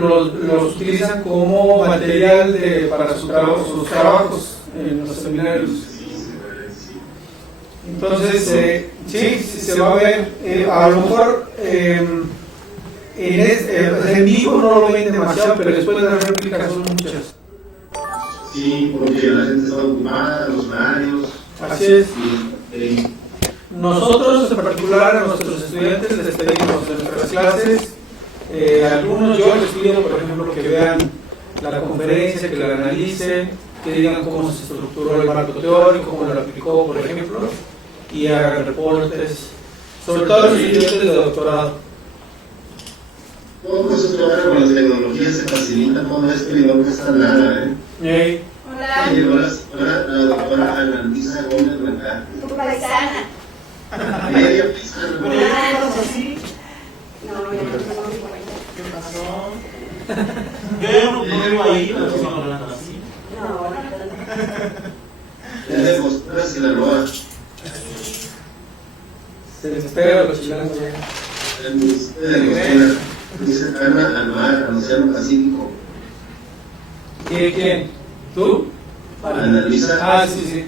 los utilizan como material para sus trabajos en los seminarios. Entonces, sí, se va a ver, a lo mejor en vivo no lo ven demasiado, pero después de las réplicas son muchas. Sí, porque la gente está ocupada, los horarios. Así es. Nosotros, en particular, a nuestros estudiantes les pedimos en nuestras clases, algunos yo les pido, por ejemplo, que vean la conferencia, que la analicen, que digan cómo se estructuró el marco teórico, cómo lo aplicó, por ejemplo, y hagan reportes, sobre todo los estudiantes de doctorado. Todo eso que ahora con las tecnologías se facilita todo esto y no cuesta nada, ¿eh? Hola. Hola, la doctora Ana Luisa Gómez Blanca. Tu paisana. Media paisana. No, ya no tengo por ahí. ¿Qué pasó? Yo ya no vivo ahí, pero no hablando así. No, Es de Postura, Sinaloa. Se les pega a los chilangos ya. El municipio de Postura. Muy cercana al mar, al Océano Pacífico. ¿Quién? ¿Tú? Ana Luisa. Ah, sí.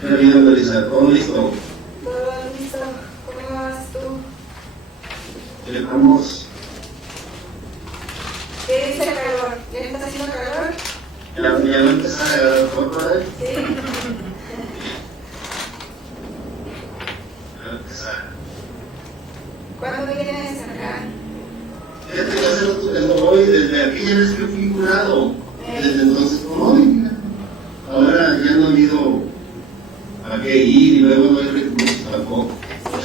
¿Qué ha habido, Melissa? ¿Cómo listo? todo listo. ¿Cómo vas tú? ¿Qué vamos? ¿Qué dice el calor? ¿Ya está haciendo calor? Ya no empezó a agarrar forma, ¿eh? Sí. Ya empezar. ¿Cuándo vienes acá? Fíjate que hace rato que no voy, desde aquella vez que fui curado. Desde entonces no voy. Ahora ya no he habido a qué ir y luego no hay recursos tampoco.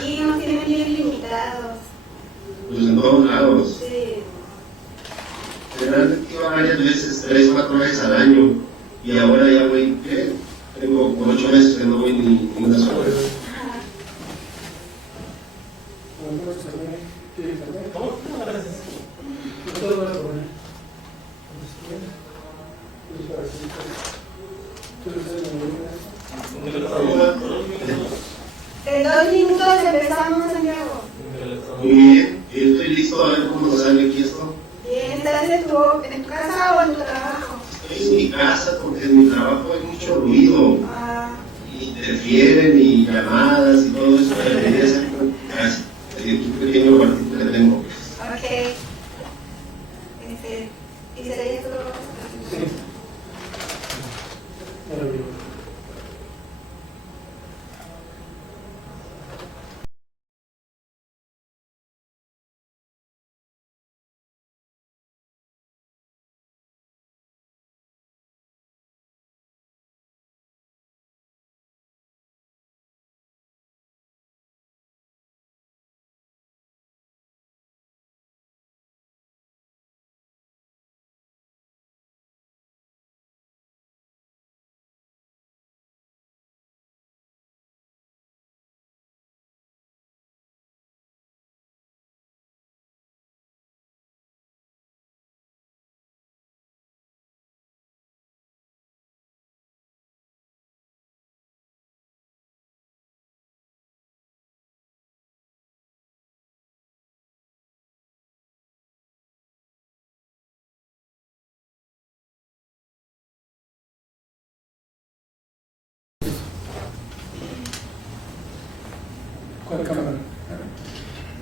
Sí, nos tienen bien limitados. Pues en todos lados. Sí. Generalmente iba varias veces, 3 o 4 veces al año. Y ahora ya voy, ¿qué? Tengo por 8 meses que no voy ni una sola vez. En 2 minutos empezamos, Santiago. Muy bien, yo estoy listo a ver cómo nos sale aquí esto. Bien, ¿estás en tu casa o en tu trabajo? Estoy en mi casa porque en mi trabajo hay mucho ruido. Y interfieren y llamadas y todo eso. Debería ser casi un pequeño cuartito que tengo. Ok. ¿Y sería esto lo que vamos a hacer?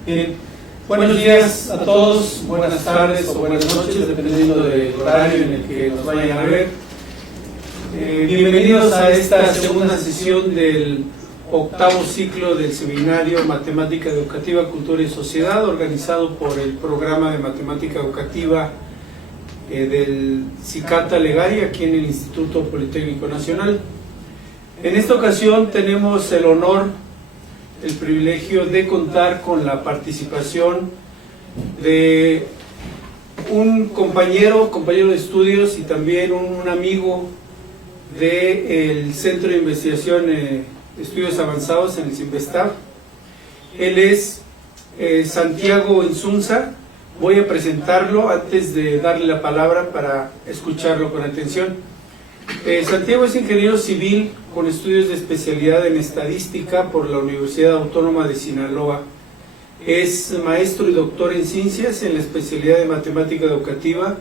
Sí. Buenos días a todos, buenas tardes o buenas noches, dependiendo del horario en el que nos vayan a ver. Bienvenidos a esta segunda sesión del 8º ciclo del seminario Matemática Educativa, Cultura y Sociedad, organizado por el programa de Matemática Educativa del CICATA Legari, aquí en el Instituto Politécnico Nacional. En esta ocasión tenemos el honor, el privilegio de contar con la participación de un compañero de estudios y también un amigo del Centro de Investigación de Estudios Avanzados en el CINVESTAB. Él es Santiago Insunza. Voy a presentarlo antes de darle la palabra para escucharlo con atención. Santiago es ingeniero civil con estudios de especialidad en estadística por la Universidad Autónoma de Sinaloa. Es maestro y doctor en ciencias en la especialidad de matemática educativa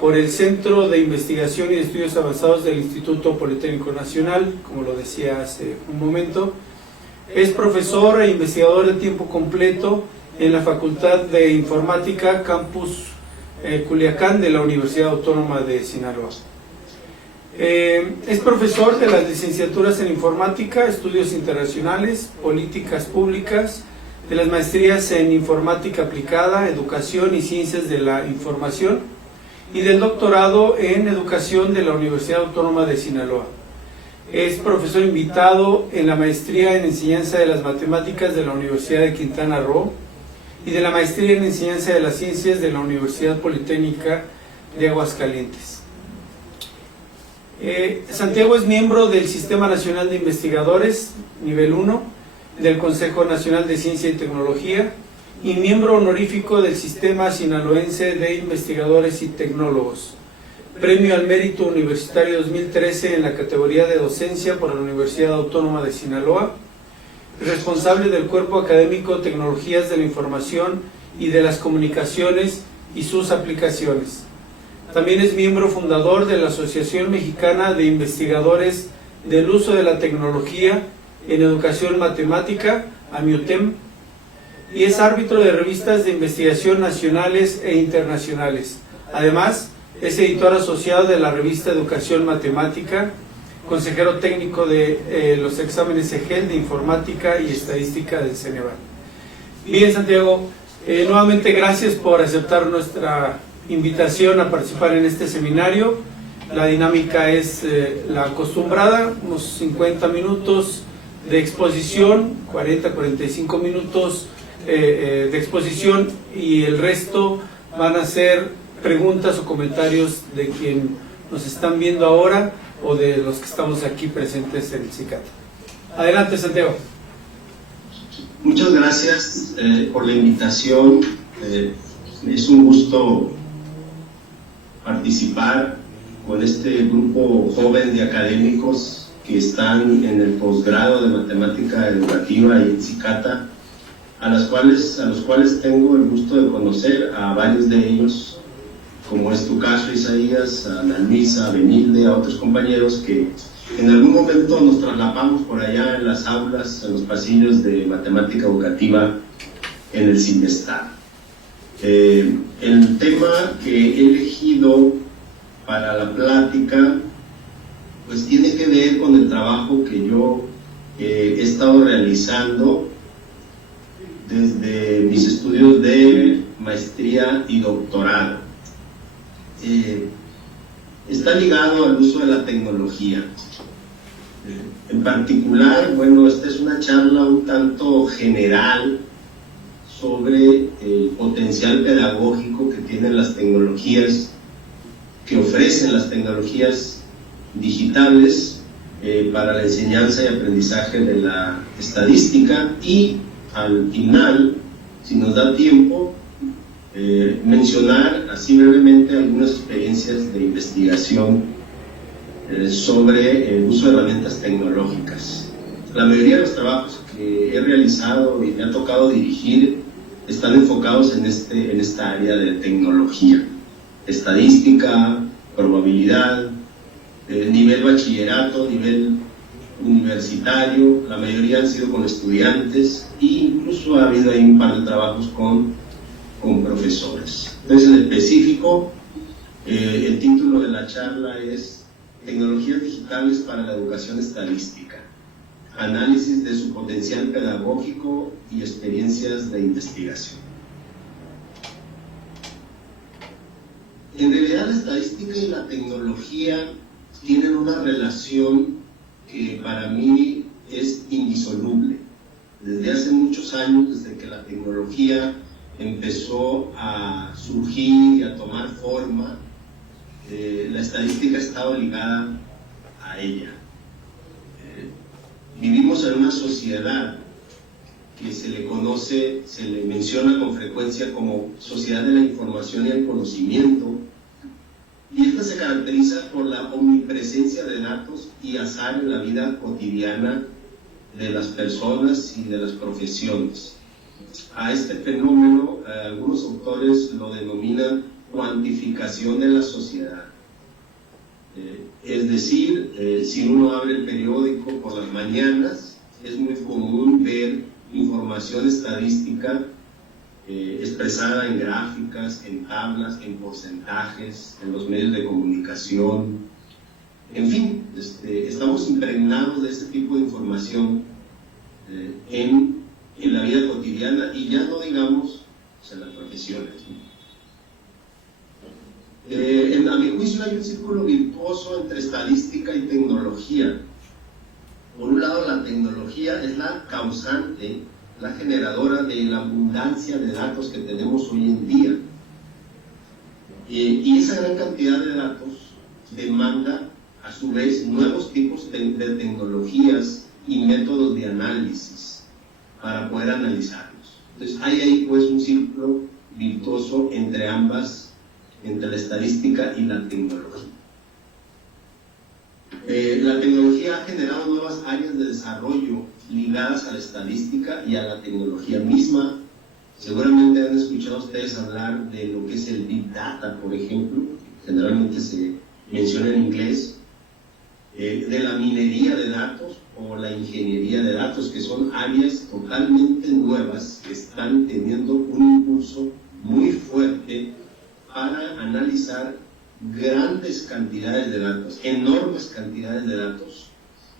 por el Centro de Investigación y Estudios Avanzados del Instituto Politécnico Nacional, como lo decía hace un momento. Es profesor e investigador de tiempo completo en la Facultad de Informática Campus Culiacán de la Universidad Autónoma de Sinaloa. Es profesor de las licenciaturas en Informática, Estudios Internacionales, Políticas Públicas, de las maestrías en Informática Aplicada, Educación y Ciencias de la Información, y del doctorado en Educación de la Universidad Autónoma de Sinaloa. Es profesor invitado en la maestría en Enseñanza de las Matemáticas de la Universidad de Quintana Roo y de la maestría en Enseñanza de las Ciencias de la Universidad Politécnica de Aguascalientes. Santiago es miembro del Sistema Nacional de Investigadores, nivel 1, del Consejo Nacional de Ciencia y Tecnología, y miembro honorífico del Sistema Sinaloense de Investigadores y Tecnólogos. Premio al Mérito Universitario 2013 en la categoría de docencia por la Universidad Autónoma de Sinaloa. Responsable del Cuerpo Académico Tecnologías de la Información y de las Comunicaciones y sus aplicaciones. También es miembro fundador de la Asociación Mexicana de Investigadores del Uso de la Tecnología en Educación Matemática, AMIUTEM, y es árbitro de revistas de investigación nacionales e internacionales. Además, es editor asociado de la revista Educación Matemática, consejero técnico de los exámenes EGEL de Informática y Estadística del Ceneval. Bien, Santiago, nuevamente gracias por aceptar nuestra invitación a participar en este seminario. La dinámica es la acostumbrada, unos 50 minutos de exposición, 40-45 minutos de exposición, y el resto van a ser preguntas o comentarios de quien nos están viendo ahora o de los que estamos aquí presentes en el CICATA. Adelante, Santiago. Muchas gracias por la invitación. Es un gusto participar con este grupo joven de académicos que están en el posgrado de matemática educativa y en CICATA, a los cuales tengo el gusto de conocer a varios de ellos, como es tu caso, Isaías, a Ana Luisa, a Benilde, a otros compañeros que en algún momento nos trasladamos por allá en las aulas, en los pasillos de matemática educativa en el CIMESTAD. El tema que he elegido para la plática pues tiene que ver con el trabajo que yo he estado realizando desde mis estudios de maestría y doctorado. Está ligado al uso de la tecnología. En particular, bueno, esta es una charla un tanto general sobre el potencial pedagógico que tienen las tecnologías, que ofrecen las tecnologías digitales para la enseñanza y aprendizaje de la estadística, y al final, si nos da tiempo, mencionar así brevemente algunas experiencias de investigación sobre el uso de herramientas tecnológicas. La mayoría de los trabajos que he realizado y me ha tocado dirigir están enfocados en esta área de tecnología, estadística, probabilidad, nivel bachillerato, nivel universitario. La mayoría han sido con estudiantes e incluso ha habido ahí un par de trabajos con profesores. Entonces, en específico, el título de la charla es Tecnologías digitales para la educación estadística, análisis de su potencial pedagógico y experiencias de investigación. En realidad, la estadística y la tecnología tienen una relación que para mí es indisoluble. Desde hace muchos años, desde que la tecnología empezó a surgir y a tomar forma, la estadística ha estado ligada a ella. Vivimos en una sociedad que se le menciona con frecuencia como sociedad de la información y el conocimiento, y esta se caracteriza por la omnipresencia de datos y azar en la vida cotidiana de las personas y de las profesiones. a este fenómeno, algunos autores lo denominan cuantificación de la sociedad. Es decir, si uno abre el periódico por las mañanas, es muy común ver información estadística expresada en gráficas, en tablas, en porcentajes, en los medios de comunicación. En fin, estamos impregnados de este tipo de información en la vida cotidiana, y ya no digamos en las profesiones, ¿no? A mi juicio hay un círculo virtuoso entre estadística y tecnología. Por un lado, la tecnología es la causante, la generadora de la abundancia de datos que tenemos hoy en día, y esa gran cantidad de datos demanda a su vez nuevos tipos de tecnologías y métodos de análisis para poder analizarlos. Entonces hay ahí pues un círculo virtuoso entre ambas, entre la estadística y la tecnología. La tecnología ha generado nuevas áreas de desarrollo ligadas a la estadística y a la tecnología misma. Seguramente han escuchado ustedes hablar de lo que es el Big Data, por ejemplo, generalmente se menciona en inglés, de la minería de datos o la ingeniería de datos, que son áreas totalmente nuevas que están teniendo un impulso muy fuerte para analizar grandes cantidades de datos, enormes cantidades de datos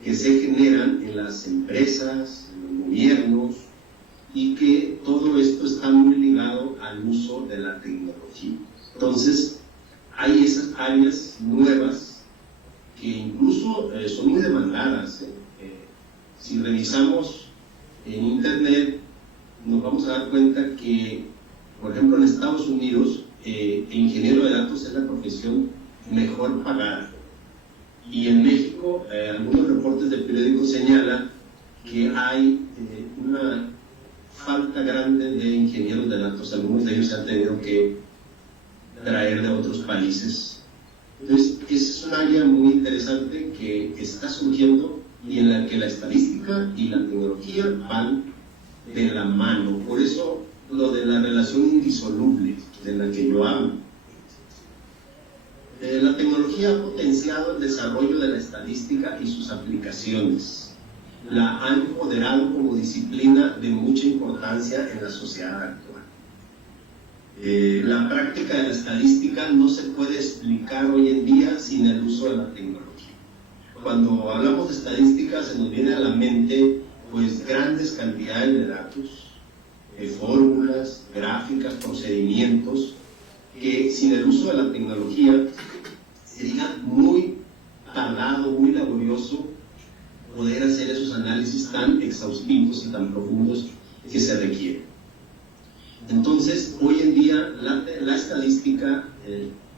que se generan en las empresas, en los gobiernos, y que todo esto está muy ligado al uso de la tecnología. Entonces, hay esas áreas nuevas que incluso son muy demandadas. Si revisamos en Internet, nos vamos a dar cuenta que, por ejemplo, en Estados Unidos, el ingeniero de datos es la profesión mejor pagada. Y en México, algunos reportes de periódicos señalan que hay una falta grande de ingenieros de datos. Algunos de ellos se han tenido que traer de otros países. Entonces, esa es un área muy interesante que está surgiendo y en la que la estadística y la tecnología van de la mano. Por eso, lo de la relación indisoluble de la que yo hablo. La tecnología ha potenciado el desarrollo de la estadística y sus aplicaciones. La ha empoderado como disciplina de mucha importancia en la sociedad actual. La práctica de la estadística no se puede explicar hoy en día sin el uso de la tecnología. Cuando hablamos de estadística se nos viene a la mente pues grandes cantidades de datos, fórmulas, gráficas, procedimientos, que sin el uso de la tecnología sería muy tardado, muy laborioso poder hacer esos análisis tan exhaustivos y tan profundos que se requieren. Entonces, hoy en día, la estadística,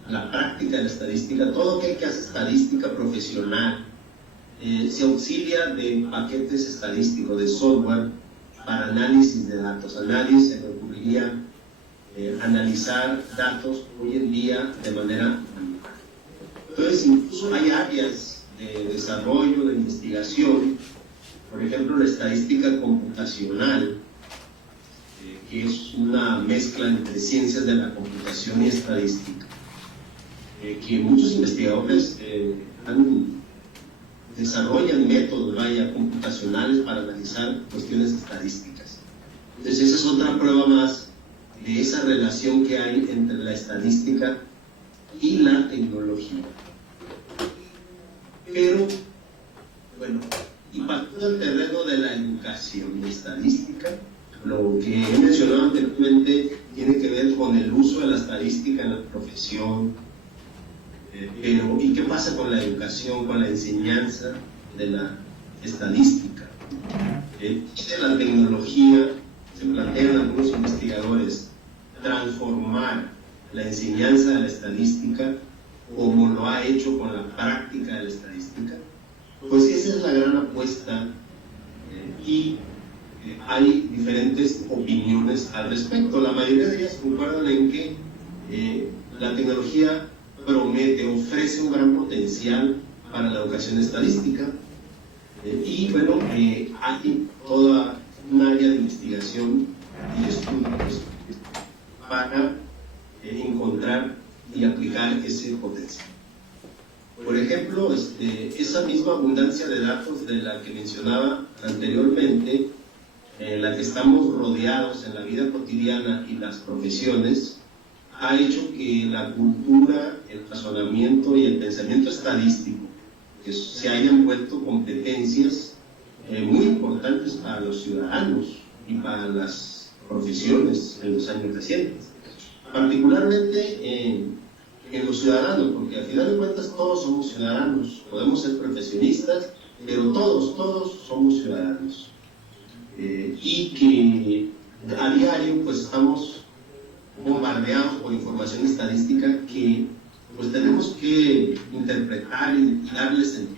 la práctica de la estadística, todo aquel que hace estadística profesional, se auxilia de paquetes estadísticos, de software para análisis de datos. A nadie se le ocurriría analizar datos hoy en día de manera manual. Entonces, incluso hay áreas de desarrollo, de investigación, por ejemplo, la estadística computacional, que es una mezcla entre ciencias de la computación y estadística, que muchos investigadores desarrollan métodos computacionales para analizar cuestiones estadísticas. Entonces esa es otra prueba más de esa relación que hay entre la estadística y la tecnología. Pero, bueno, y pasando al terreno de la educación y estadística, lo que he mencionado anteriormente tiene que ver con el uso de la estadística en la profesión. Pero, ¿y qué pasa con la educación, con la enseñanza de la estadística? De la tecnología, se plantean algunos investigadores transformar la enseñanza de la estadística como lo ha hecho con la práctica de la estadística. Pues esa es la gran apuesta y hay diferentes opiniones al respecto. La mayoría de ellas concuerdan en que la tecnología promete, ofrece un gran potencial para la educación estadística, y bueno, hay toda un área de investigación y estudios para encontrar y aplicar ese potencial. Por ejemplo, esa misma abundancia de datos de la que mencionaba anteriormente, en la que estamos rodeados en la vida cotidiana y las profesiones, ha hecho que la cultura, el razonamiento y el pensamiento estadístico que se hayan vuelto competencias muy importantes para los ciudadanos y para las profesiones en los años recientes, particularmente en los ciudadanos, porque al final de cuentas todos somos ciudadanos, podemos ser profesionistas, pero todos somos ciudadanos, y que a diario pues estamos bombardeados por información estadística que pues tenemos que interpretar y darle sentido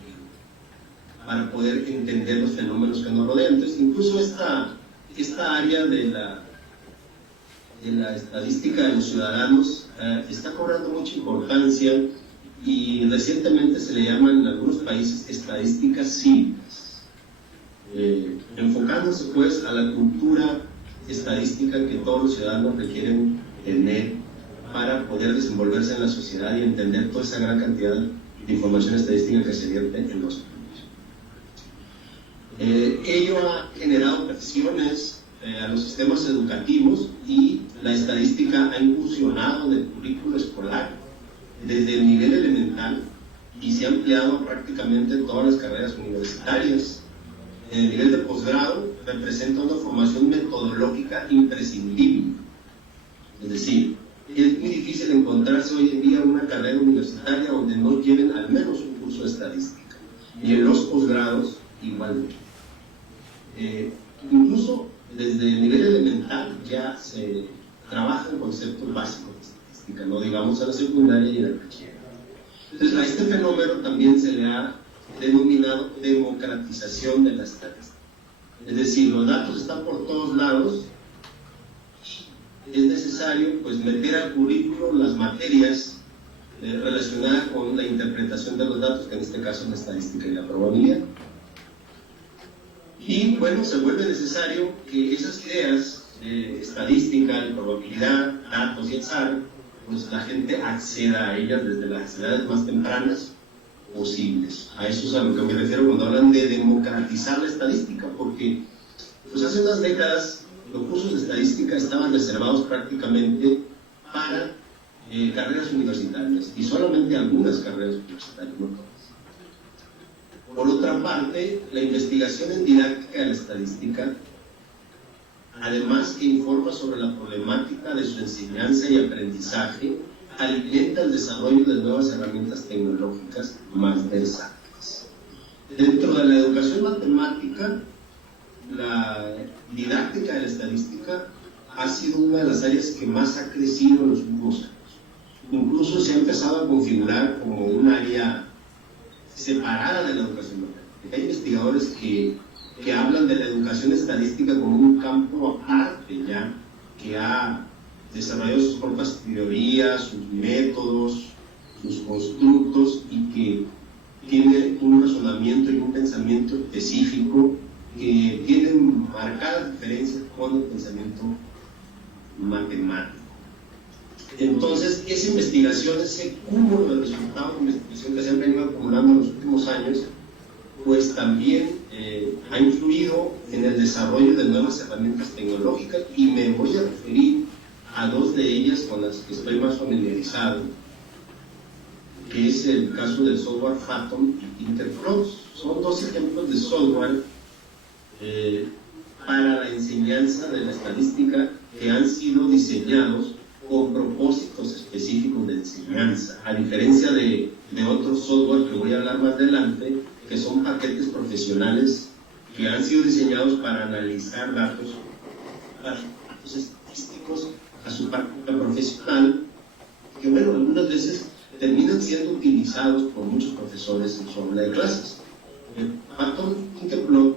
para poder entender los fenómenos que nos rodean. Entonces, incluso esta área de la estadística de los ciudadanos está cobrando mucha importancia, y recientemente se le llaman en algunos países estadísticas cívicas, enfocándose pues a la cultura estadística que todos los ciudadanos requieren tener para poder desenvolverse en la sociedad y entender toda esa gran cantidad de información estadística que se vierte en los medios. Ello ha generado presiones a los sistemas educativos, y la estadística ha incursionado en el currículo escolar desde el nivel elemental y se ha ampliado prácticamente en todas las carreras universitarias. En el nivel de posgrado representa una formación metodológica imprescindible. Es decir, es muy difícil encontrarse hoy en día una carrera universitaria donde no lleven al menos un curso de estadística, y en los posgrados igualmente. Incluso desde el nivel elemental ya se trabaja en conceptos básicos de estadística, no digamos a la secundaria y a la bachillerato. Entonces, a este fenómeno también se le ha denominado democratización de la estadística. Es decir, los datos están por todos lados, y es necesario pues meter al currículo las materias relacionadas con la interpretación de los datos, que en este caso es la estadística y la probabilidad. Y bueno, se vuelve necesario que esas ideas de estadística, de probabilidad, datos y azar, pues la gente acceda a ellas desde las edades más tempranas posibles. A eso es a lo que me refiero cuando hablan de democratizar la estadística, porque pues hace unas décadas los cursos de estadística estaban reservados prácticamente para carreras universitarias, y solamente algunas carreras universitarias, no todas. Por otra parte, la investigación en didáctica de la estadística, además que informa sobre la problemática de su enseñanza y aprendizaje, alimenta el desarrollo de nuevas herramientas tecnológicas más versátiles. Dentro de la educación matemática, la didáctica de la estadística ha sido una de las áreas que más ha crecido en los últimos años. Incluso se ha empezado a configurar como un área separada de la educación matemática. Hay investigadores que hablan de la educación estadística como un campo aparte ya, que ha desarrollado sus propias teorías, sus métodos, sus constructos, y que tiene un razonamiento y un pensamiento específico que tienen marcadas diferencias con el pensamiento matemático. Entonces, esa investigación, ese cúmulo de resultados de investigación que se han venido acumulando en los últimos años, pues también ha influido en el desarrollo de nuevas herramientas tecnológicas, y me voy a referir a dos de ellas con las que estoy más familiarizado, que es el caso del software Fathom y Interplot. Son dos ejemplos de software para la enseñanza de la estadística que han sido diseñados con propósitos específicos de enseñanza, a diferencia de otros software que voy a hablar más adelante, que son paquetes profesionales que han sido diseñados para analizar datos estadísticos a su práctica profesional, que bueno, algunas veces terminan siendo utilizados por muchos profesores en su aula de clases. Python y Interplot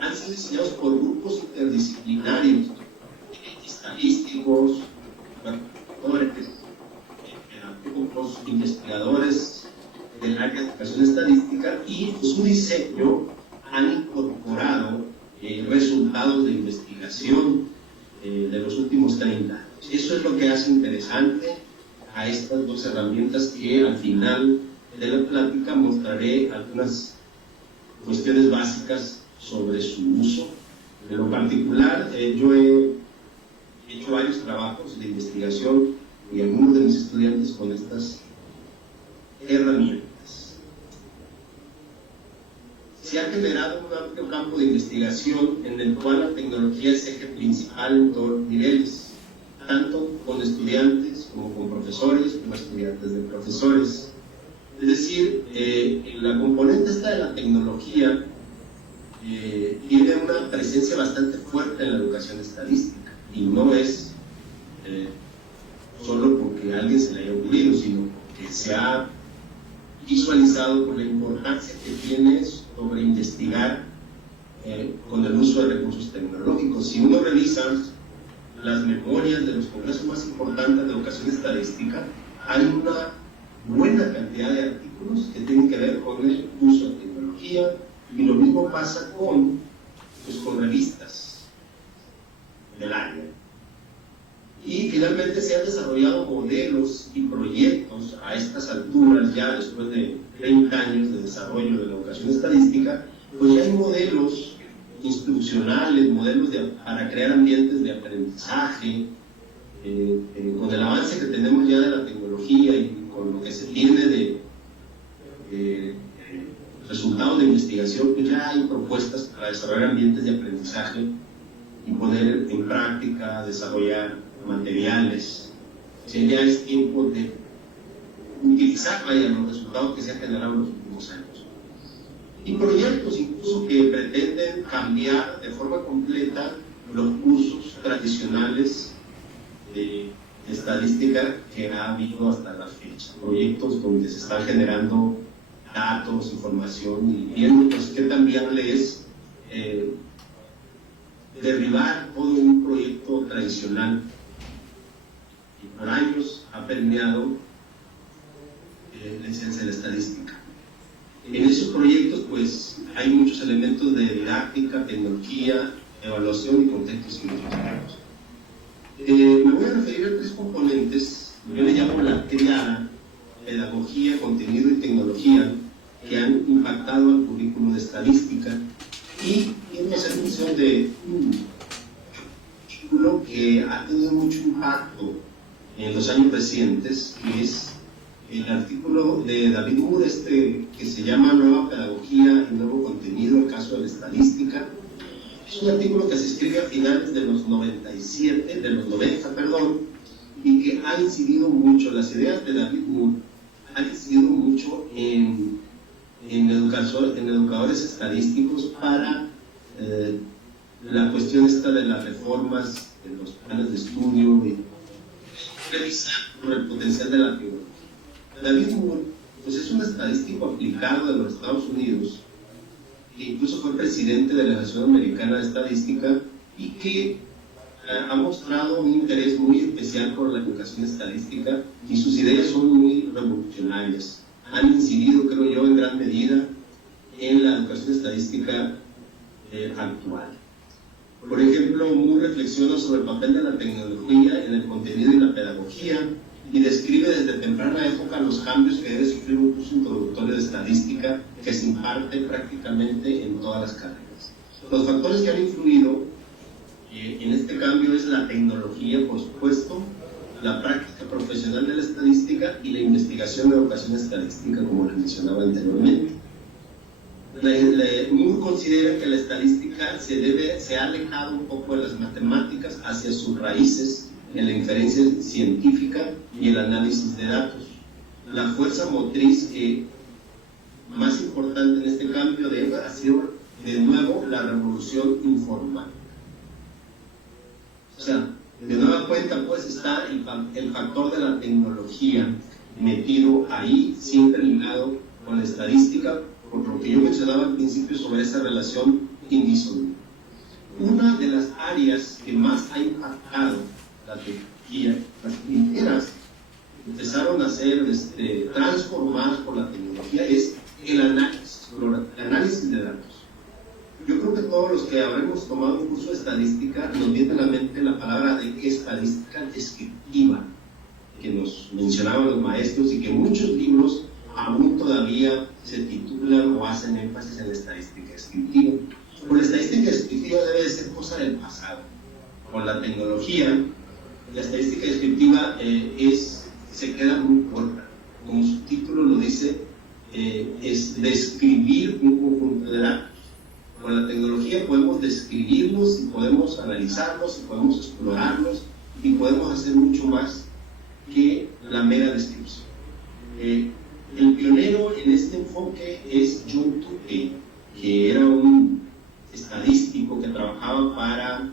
han sido diseñados por grupos interdisciplinarios, estadísticos, pedagogos, investigadores del área de educación estadística, y su diseño han incorporado resultados de investigación de los últimos 30 años. Eso es lo que hace interesante a estas dos herramientas, que al final de la plática mostraré algunas cuestiones básicas sobre su uso. En lo particular, yo he hecho varios trabajos de investigación y algunos de mis estudiantes con estas herramientas. Se ha generado un amplio campo de investigación en el cual la tecnología es eje principal en todos los niveles, tanto con estudiantes como con profesores, como estudiantes de profesores. Es decir, la componente esta de la tecnología tiene una presencia bastante fuerte en la educación estadística, y no es solo porque a alguien se le haya ocurrido, sino que se ha visualizado por la importancia que tiene sobre investigar con el uso de recursos tecnológicos. Si uno revisa las memorias de los congresos más importantes de educación estadística, hay una buena cantidad de artículos que tienen que ver con el uso de tecnología, y lo mismo pasa con revistas del área. Y finalmente se han desarrollado modelos y proyectos a estas alturas, ya después de 30 años de desarrollo de la educación estadística, pues ya hay modelos instruccionales, modelos para crear ambientes de aprendizaje, con el avance que tenemos ya de la tecnología y con lo que se tiene de resultados de investigación, pues ya hay propuestas para desarrollar ambientes de aprendizaje y poner en práctica, desarrollar materiales. O sea, ya es tiempo de utilizar los resultados que se han generado en los últimos años. Y proyectos incluso que pretenden cambiar de forma completa los usos tradicionales de estadística que ha habido hasta la fecha. Proyectos donde se están generando datos, información, y viendo pues, qué tan viable es derribar todo un proyecto tradicional que por años ha permeado la ciencia de la estadística. En esos proyectos pues hay muchos elementos de didáctica, tecnología, evaluación y contextos significativos. Me voy a referir a tres componentes, yo le llamo la triada: pedagogía, contenido y tecnología, que han impactado al currículo de estadística. Y quiero hacer mención de un artículo que ha tenido mucho impacto en los años recientes, que es el artículo de David Moore, que se llama Nueva Pedagogía y Nuevo Contenido, el caso de la estadística. Es un artículo que se escribe a finales de los 90, y que ha incidido mucho, las ideas de David Moore han incidido mucho en educadores estadísticos para la cuestión esta de las reformas de los planes de estudio, de revisar por el potencial de la tecnología. David Moore pues es un estadístico aplicado de los Estados Unidos, que incluso fue presidente de la Asociación Americana de Estadística, y que ha mostrado un interés muy especial por la educación estadística, y sus ideas son muy revolucionarias. Han incidido, creo yo, en gran medida en la educación estadística actual. Por ejemplo, Moore reflexiona sobre el papel de la tecnología en el contenido y la pedagogía, y describe desde temprana época los cambios que debe sufrir un curso introductorio de estadística que se imparte prácticamente en todas las carreras. Los factores que han influido en este cambio es la tecnología, por supuesto, la práctica profesional de la estadística y la investigación de educación estadística, como les mencionaba anteriormente. Moore considera que la estadística se ha alejado un poco de las matemáticas hacia sus raíces en la inferencia científica y el análisis de datos. La fuerza motriz más importante en este cambio ha sido de nuevo la revolución informática. O sea, de nueva cuenta pues está el factor de la tecnología metido ahí, siempre ligado con la estadística, por lo que yo mencionaba al principio sobre esa relación indisoluble. Una de las áreas que más ha impactado la tecnología, las primeras empezaron a ser transformadas por la tecnología, es el análisis de datos. Yo creo que todos los que habremos tomado un curso de estadística nos viene a la mente la palabra de estadística descriptiva, que nos mencionaban los maestros y que muchos libros aún todavía se titulan o hacen énfasis en la estadística descriptiva. Pues la estadística descriptiva debe de ser cosa del pasado. Con la tecnología, la estadística descriptiva se queda muy corta. Como su título lo dice, es describir un conjunto de datos. Con la tecnología podemos describirlos y podemos analizarlos y podemos explorarlos y podemos hacer mucho más que la mera descripción. El pionero en este enfoque es John Tukey, que era un estadístico que trabajaba para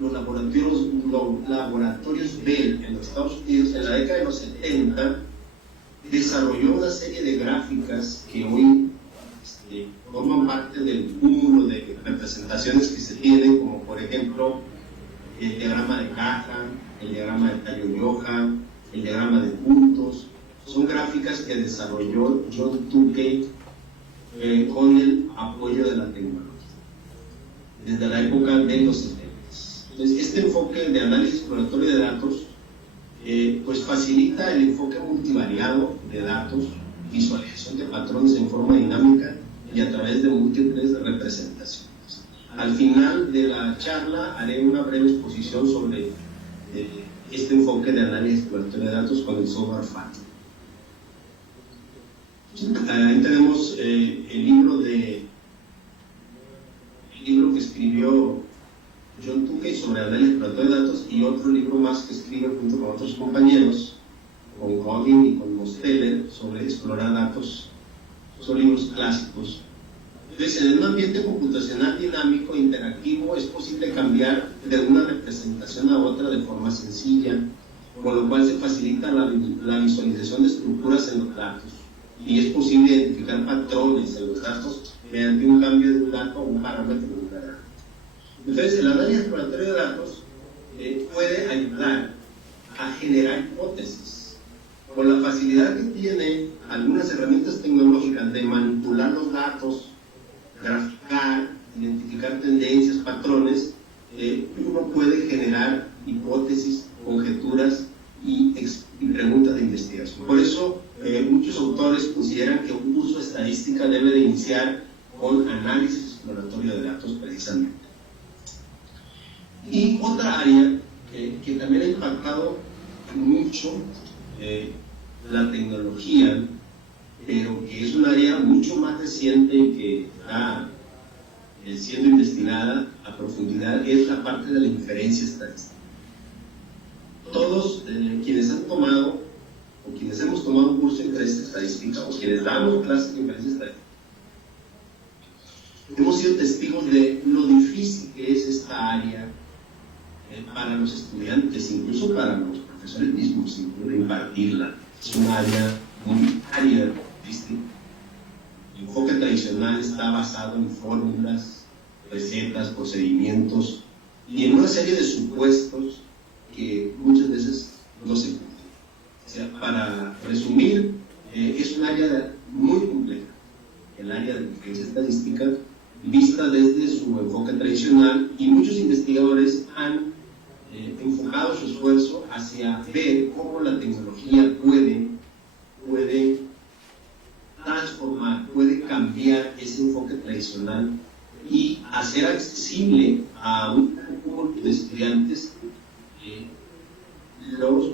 los laboratorios Bell en los Estados Unidos. En la década de los 70 desarrolló una serie de gráficas que hoy forman parte del cúmulo de representaciones que se tienen, como por ejemplo el diagrama de caja, el diagrama de Taylor-Joha, el diagrama de puntos. Son gráficas que desarrolló John Tukey con el apoyo de la tecnología desde la época de los 70. Entonces, este enfoque de análisis exploratorio de datos pues facilita el enfoque multivariado de datos, visualización de patrones en forma dinámica y a través de múltiples representaciones. Al final de la charla haré una breve exposición sobre este enfoque de análisis exploratorio de datos con el software FAT. Ahí tenemos el libro que escribió John Tukey sobre análisis exploratorio de datos y otro libro más que escribe junto con otros compañeros, con Godin y con Mosteller, sobre explorar datos. Son libros clásicos. Entonces, en un ambiente computacional dinámico e interactivo es posible cambiar de una representación a otra de forma sencilla, con lo cual se facilita la visualización de estructuras en los datos y es posible identificar patrones en los datos mediante un cambio de un dato o un parámetro de un dato. Entonces, el análisis exploratorio de datos puede ayudar a generar hipótesis. Con la facilidad que tiene algunas herramientas tecnológicas de manipular los datos, graficar, identificar tendencias, patrones, uno puede generar hipótesis, conjeturas y preguntas de investigación. Por eso, muchos autores consideran que un curso de estadística debe de iniciar con análisis exploratorio de datos precisamente. Y otra área que también ha impactado mucho la tecnología, pero que es un área mucho más reciente y que está siendo investigada a profundidad, es la parte de la inferencia estadística. Todos quienes han tomado o quienes hemos tomado un curso de inferencia estadística o quienes damos clases de inferencia estadística, hemos sido testigos de lo difícil que es esta área para los estudiantes, incluso para los profesores mismos, de impartirla. Es un área muy árida, distinta. El enfoque tradicional está basado en fórmulas, recetas, procedimientos y en una serie de supuestos que muchas veces no se cumplen. O sea, para resumir, es un área muy compleja, el área de la inferencia estadística, vista desde su enfoque tradicional, y muchos investigadores han enfocado su esfuerzo hacia ver cómo la tecnología puede transformar, puede cambiar ese enfoque tradicional y hacer accesible a un grupo de estudiantes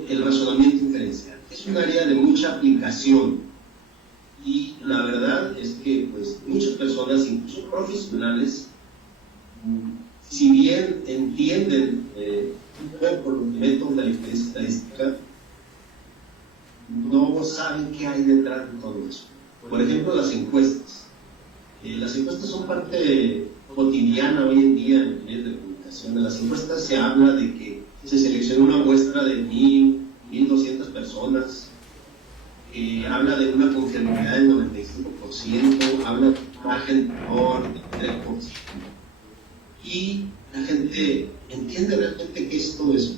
el razonamiento inferencial. Es un área de mucha aplicación y la verdad es que pues, muchas personas, incluso profesionales, si bien entienden un poco los métodos de la inferencia estadística, no saben qué hay detrás de todo eso. Por ejemplo, las encuestas. Las encuestas son parte cotidiana hoy en día en los medios de comunicación. En las encuestas se habla de que se selecciona una muestra de 1.200 personas, habla de una confiabilidad del 95%, habla de un margen de error del 3%. Y la gente entiende realmente qué es todo eso.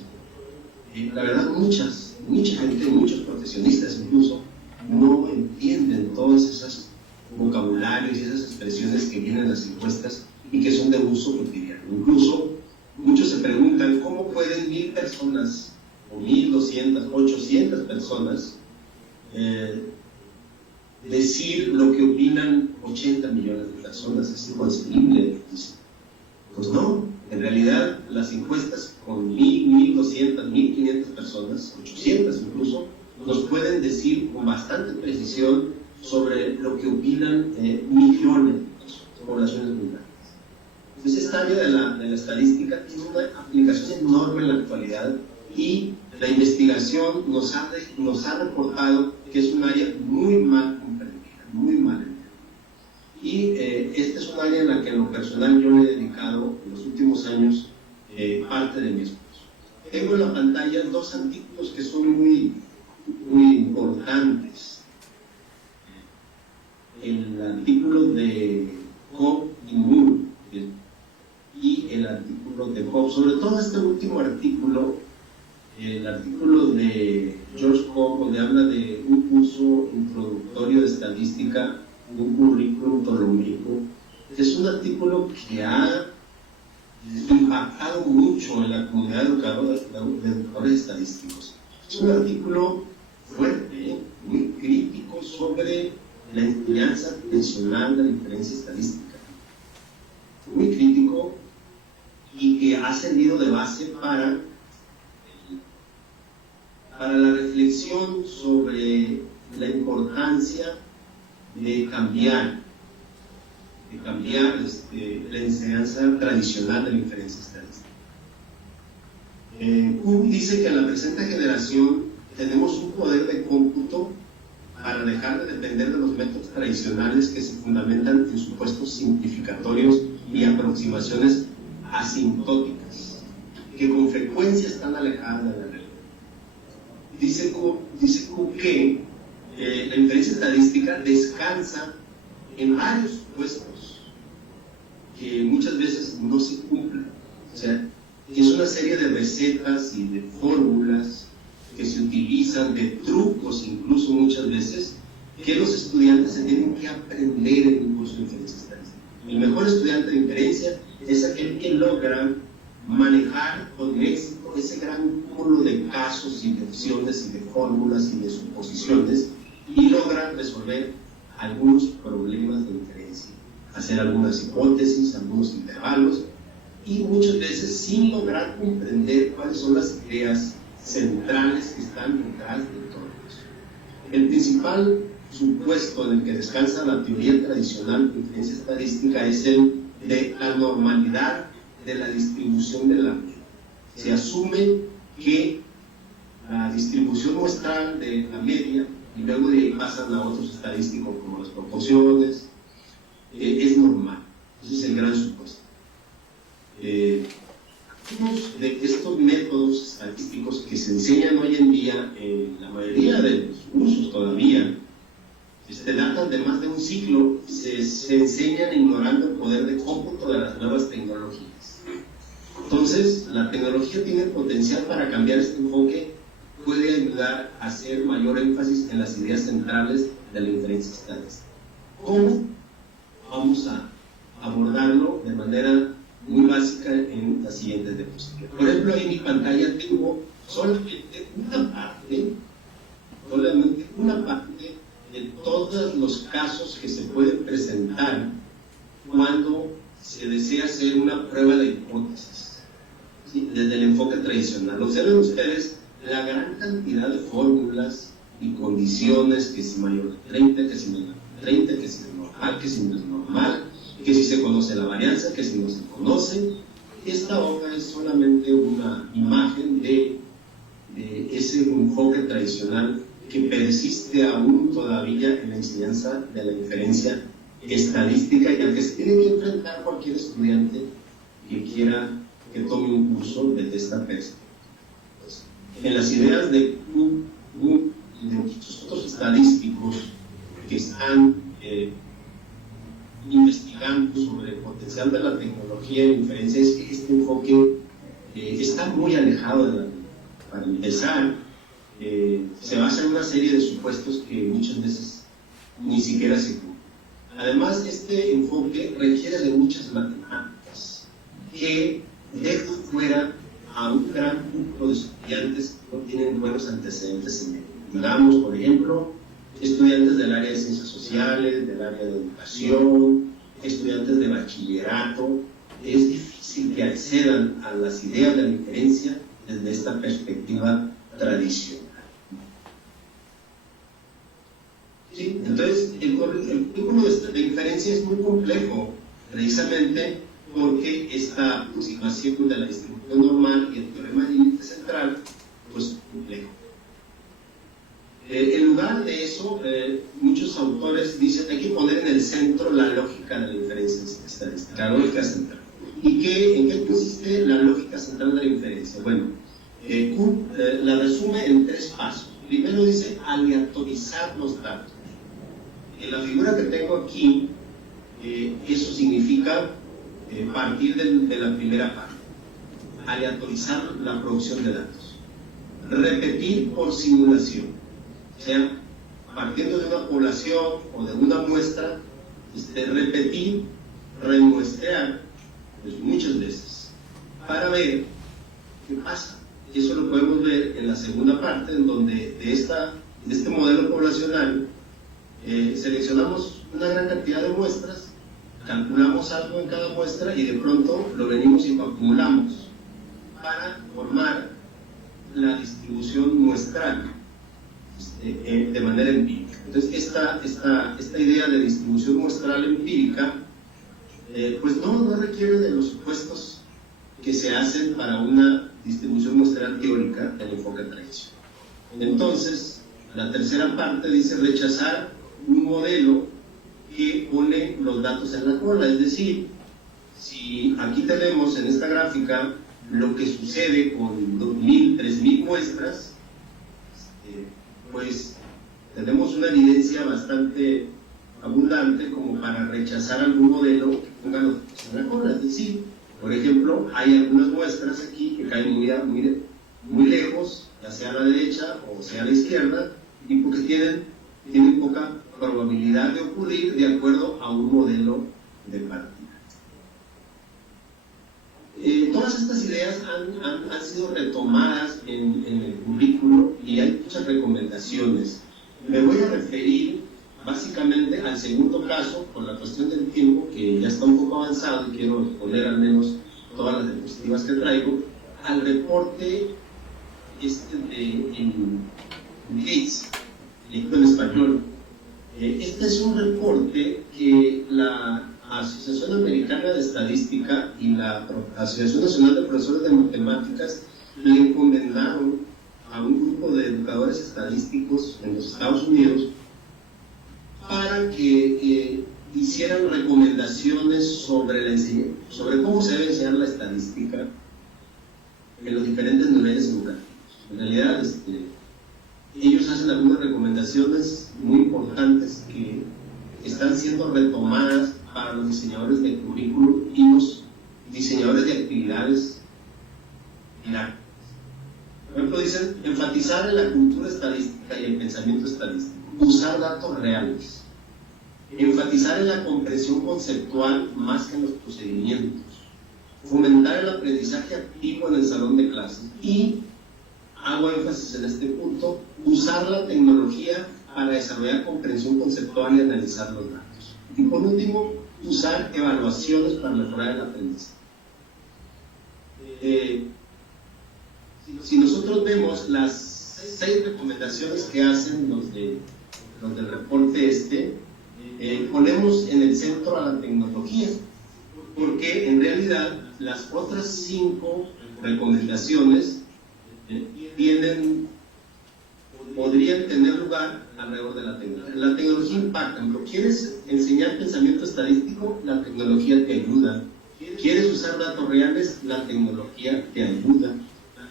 La verdad, mucha gente, muchos profesionistas incluso, no entienden todos esos vocabularios y esas expresiones que vienen en las encuestas y que son de uso cotidiano. Incluso muchos se preguntan cómo pueden 1000 personas o 1200, 800 personas decir lo que opinan 80 millones de personas. Es inconcebible. Pues no, en realidad las encuestas con 1000, 1200, 1500 personas, 800 incluso, nos pueden decir con bastante precisión sobre lo que opinan millones de personas, poblaciones muy grandes. Entonces esta área de la estadística tiene una aplicación enorme en la actualidad y la investigación nos ha reportado que es un área muy mal comprendida, muy mal entendida. Y esta es un área en la que en lo personal yo le he dedicado en los últimos años parte de mi esfuerzo. Tengo en la pantalla 2 artículos que son muy importantes. El artículo de Cobb y Moore y el artículo de Cobb, sobre todo este último artículo, el artículo de George Cobb, donde habla de un curso introductorio de estadística, un currículum tolomeico. Es un artículo que ha impactado mucho en la comunidad de educadores estadísticos. Es un artículo fuerte, muy crítico sobre la enseñanza tradicional de la inferencia estadística. Muy crítico y que ha servido de base para la reflexión sobre la importancia de cambiar la enseñanza tradicional de la inferencia estadística. Cobb dice que en la presente generación tenemos un poder de cómputo para dejar de depender de los métodos tradicionales que se fundamentan en supuestos simplificatorios y aproximaciones asintóticas, que con frecuencia están alejadas de la realidad. Dice Cobb que la inferencia estadística descansa en varios supuestos que muchas veces no se cumplen. O sea, es una serie de recetas y de fórmulas que se utilizan, de trucos incluso muchas veces, que los estudiantes se tienen que aprender en un curso de inferencia estadística. El mejor estudiante de inferencia es aquel que logra manejar con éxito ese gran cúmulo de casos y de opciones y de fórmulas y de suposiciones y logra resolver algunos problemas de inferencia, hacer algunas hipótesis, algunos intervalos y muchas veces sin lograr comprender cuáles son las ideas centrales que están detrás de todo eso. El principal supuesto en el que descansa la teoría tradicional de inferencia estadística es el de la normalidad de la distribución de la media. Se asume que la distribución muestral de la media, y luego de ahí pasan a otros estadísticos como las proporciones, es normal. Ese es el gran supuesto. Algunos de estos métodos estadísticos que se enseñan hoy en día en la mayoría de los cursos todavía datan de más de un siglo, se enseñan ignorando el poder de cómputo de las nuevas tecnologías. Entonces, la tecnología tiene potencial para cambiar este enfoque, puede ayudar a hacer mayor énfasis en las ideas centrales de la inferencia estadística. ¿Cómo? Vamos a abordarlo de manera muy básica en las siguientes diapositivas. Por ejemplo, en mi pantalla tengo solamente una parte de todos los casos que se pueden presentar cuando se desea hacer una prueba de hipótesis, ¿sí? Desde el enfoque tradicional. Observen ustedes la gran cantidad de fórmulas y condiciones, que si mayor de 30, que si menor de 30, que si es normal, que si no es normal, que si se conoce la varianza, que si no se conoce. Esta hoja es solamente una imagen de ese enfoque tradicional que persiste aún todavía en la enseñanza de la inferencia estadística y al que se tiene que enfrentar cualquier estudiante que quiera que tome un curso desde esta perspectiva. En las ideas de Cobb y de muchos otros estadísticos que están investigando sobre el potencial de la tecnología en inferencia, es que este enfoque está muy alejado de la realidad. Para empezar, se basa en una serie de supuestos que muchas veces ni siquiera se cumplen. Además, este enfoque requiere de muchas matemáticas que deja fuera a un gran grupo de estudiantes que no tienen buenos antecedentes en ello. Digamos, por ejemplo, estudiantes del área de ciencias sociales, del área de educación, estudiantes de bachillerato. Es difícil que accedan a las ideas de la diferencia desde esta perspectiva tradicional. ¿Sí? Entonces, el currículo de diferencia es muy complejo, precisamente porque esta aproximación de la distribución normal y el teorema de límite central, pues es complejo. En lugar de eso, muchos autores dicen que hay que poner en el centro la lógica de la diferencia estadística, la lógica central. ¿Y en qué consiste la lógica central de la inferencia? Bueno, Kuhn la resume en 3 pasos. Primero dice aleatorizar los datos. En la figura que tengo aquí, eso significa partir de la primera parte, aleatorizar la producción de datos. Repetir por simulación, o sea, partiendo de una población o de una muestra, repetir, remuestrear, pues muchas veces, para ver qué pasa. Eso lo podemos ver en la segunda parte, en donde de este modelo poblacional seleccionamos una gran cantidad de muestras, calculamos algo en cada muestra y de pronto lo venimos y lo acumulamos para formar la distribución muestral de manera empírica. Entonces esta idea de distribución muestral empírica pues no requiere de los supuestos que se hacen para una distribución muestral teórica del enfoque tradicional. Entonces, la tercera parte dice rechazar un modelo que pone los datos en la cola, es decir, si aquí tenemos en esta gráfica lo que sucede con 2.000, 3.000 muestras, pues tenemos una evidencia bastante abundante como para rechazar algún modelo que ponga los datos en la cola. Es decir, por ejemplo, hay algunas muestras aquí que caen muy lejos, ya sea a la derecha o sea a la izquierda, y porque tienen poca probabilidad de ocurrir de acuerdo a un modelo de partida. Todas estas ideas han sido retomadas en el currículo y hay muchas recomendaciones. Me voy a referir básicamente al segundo caso, por la cuestión del tiempo, que ya está un poco avanzado y quiero exponer al menos todas las diapositivas que traigo, al reporte de Gates, leído en español. Este es un reporte que la Asociación Americana de Estadística y la Asociación Nacional de Profesores de Matemáticas le encomendaron a un grupo de educadores estadísticos en los Estados Unidos para que hicieran recomendaciones sobre cómo se debe enseñar la estadística en los diferentes niveles educativos. En realidad, ellos hacen algunas recomendaciones muy importantes que están siendo retomadas para los diseñadores de currículum y los diseñadores de actividades didácticas. Por ejemplo, dicen enfatizar en la cultura estadística y el pensamiento estadístico, usar datos reales, enfatizar en la comprensión conceptual más que en los procedimientos, fomentar el aprendizaje activo en el salón de clases y, hago énfasis en este punto, usar la tecnología para desarrollar comprensión conceptual y analizar los datos. Y por último, usar evaluaciones para mejorar el aprendizaje. Si nosotros vemos las 6 recomendaciones que hacen los del reporte ponemos en el centro a la tecnología, porque en realidad las otras 5 recomendaciones podrían tener lugar alrededor de la tecnología. La tecnología impacta. ¿No quieres enseñar pensamiento estadístico? La tecnología te ayuda. ¿Quieres usar datos reales? La tecnología te ayuda.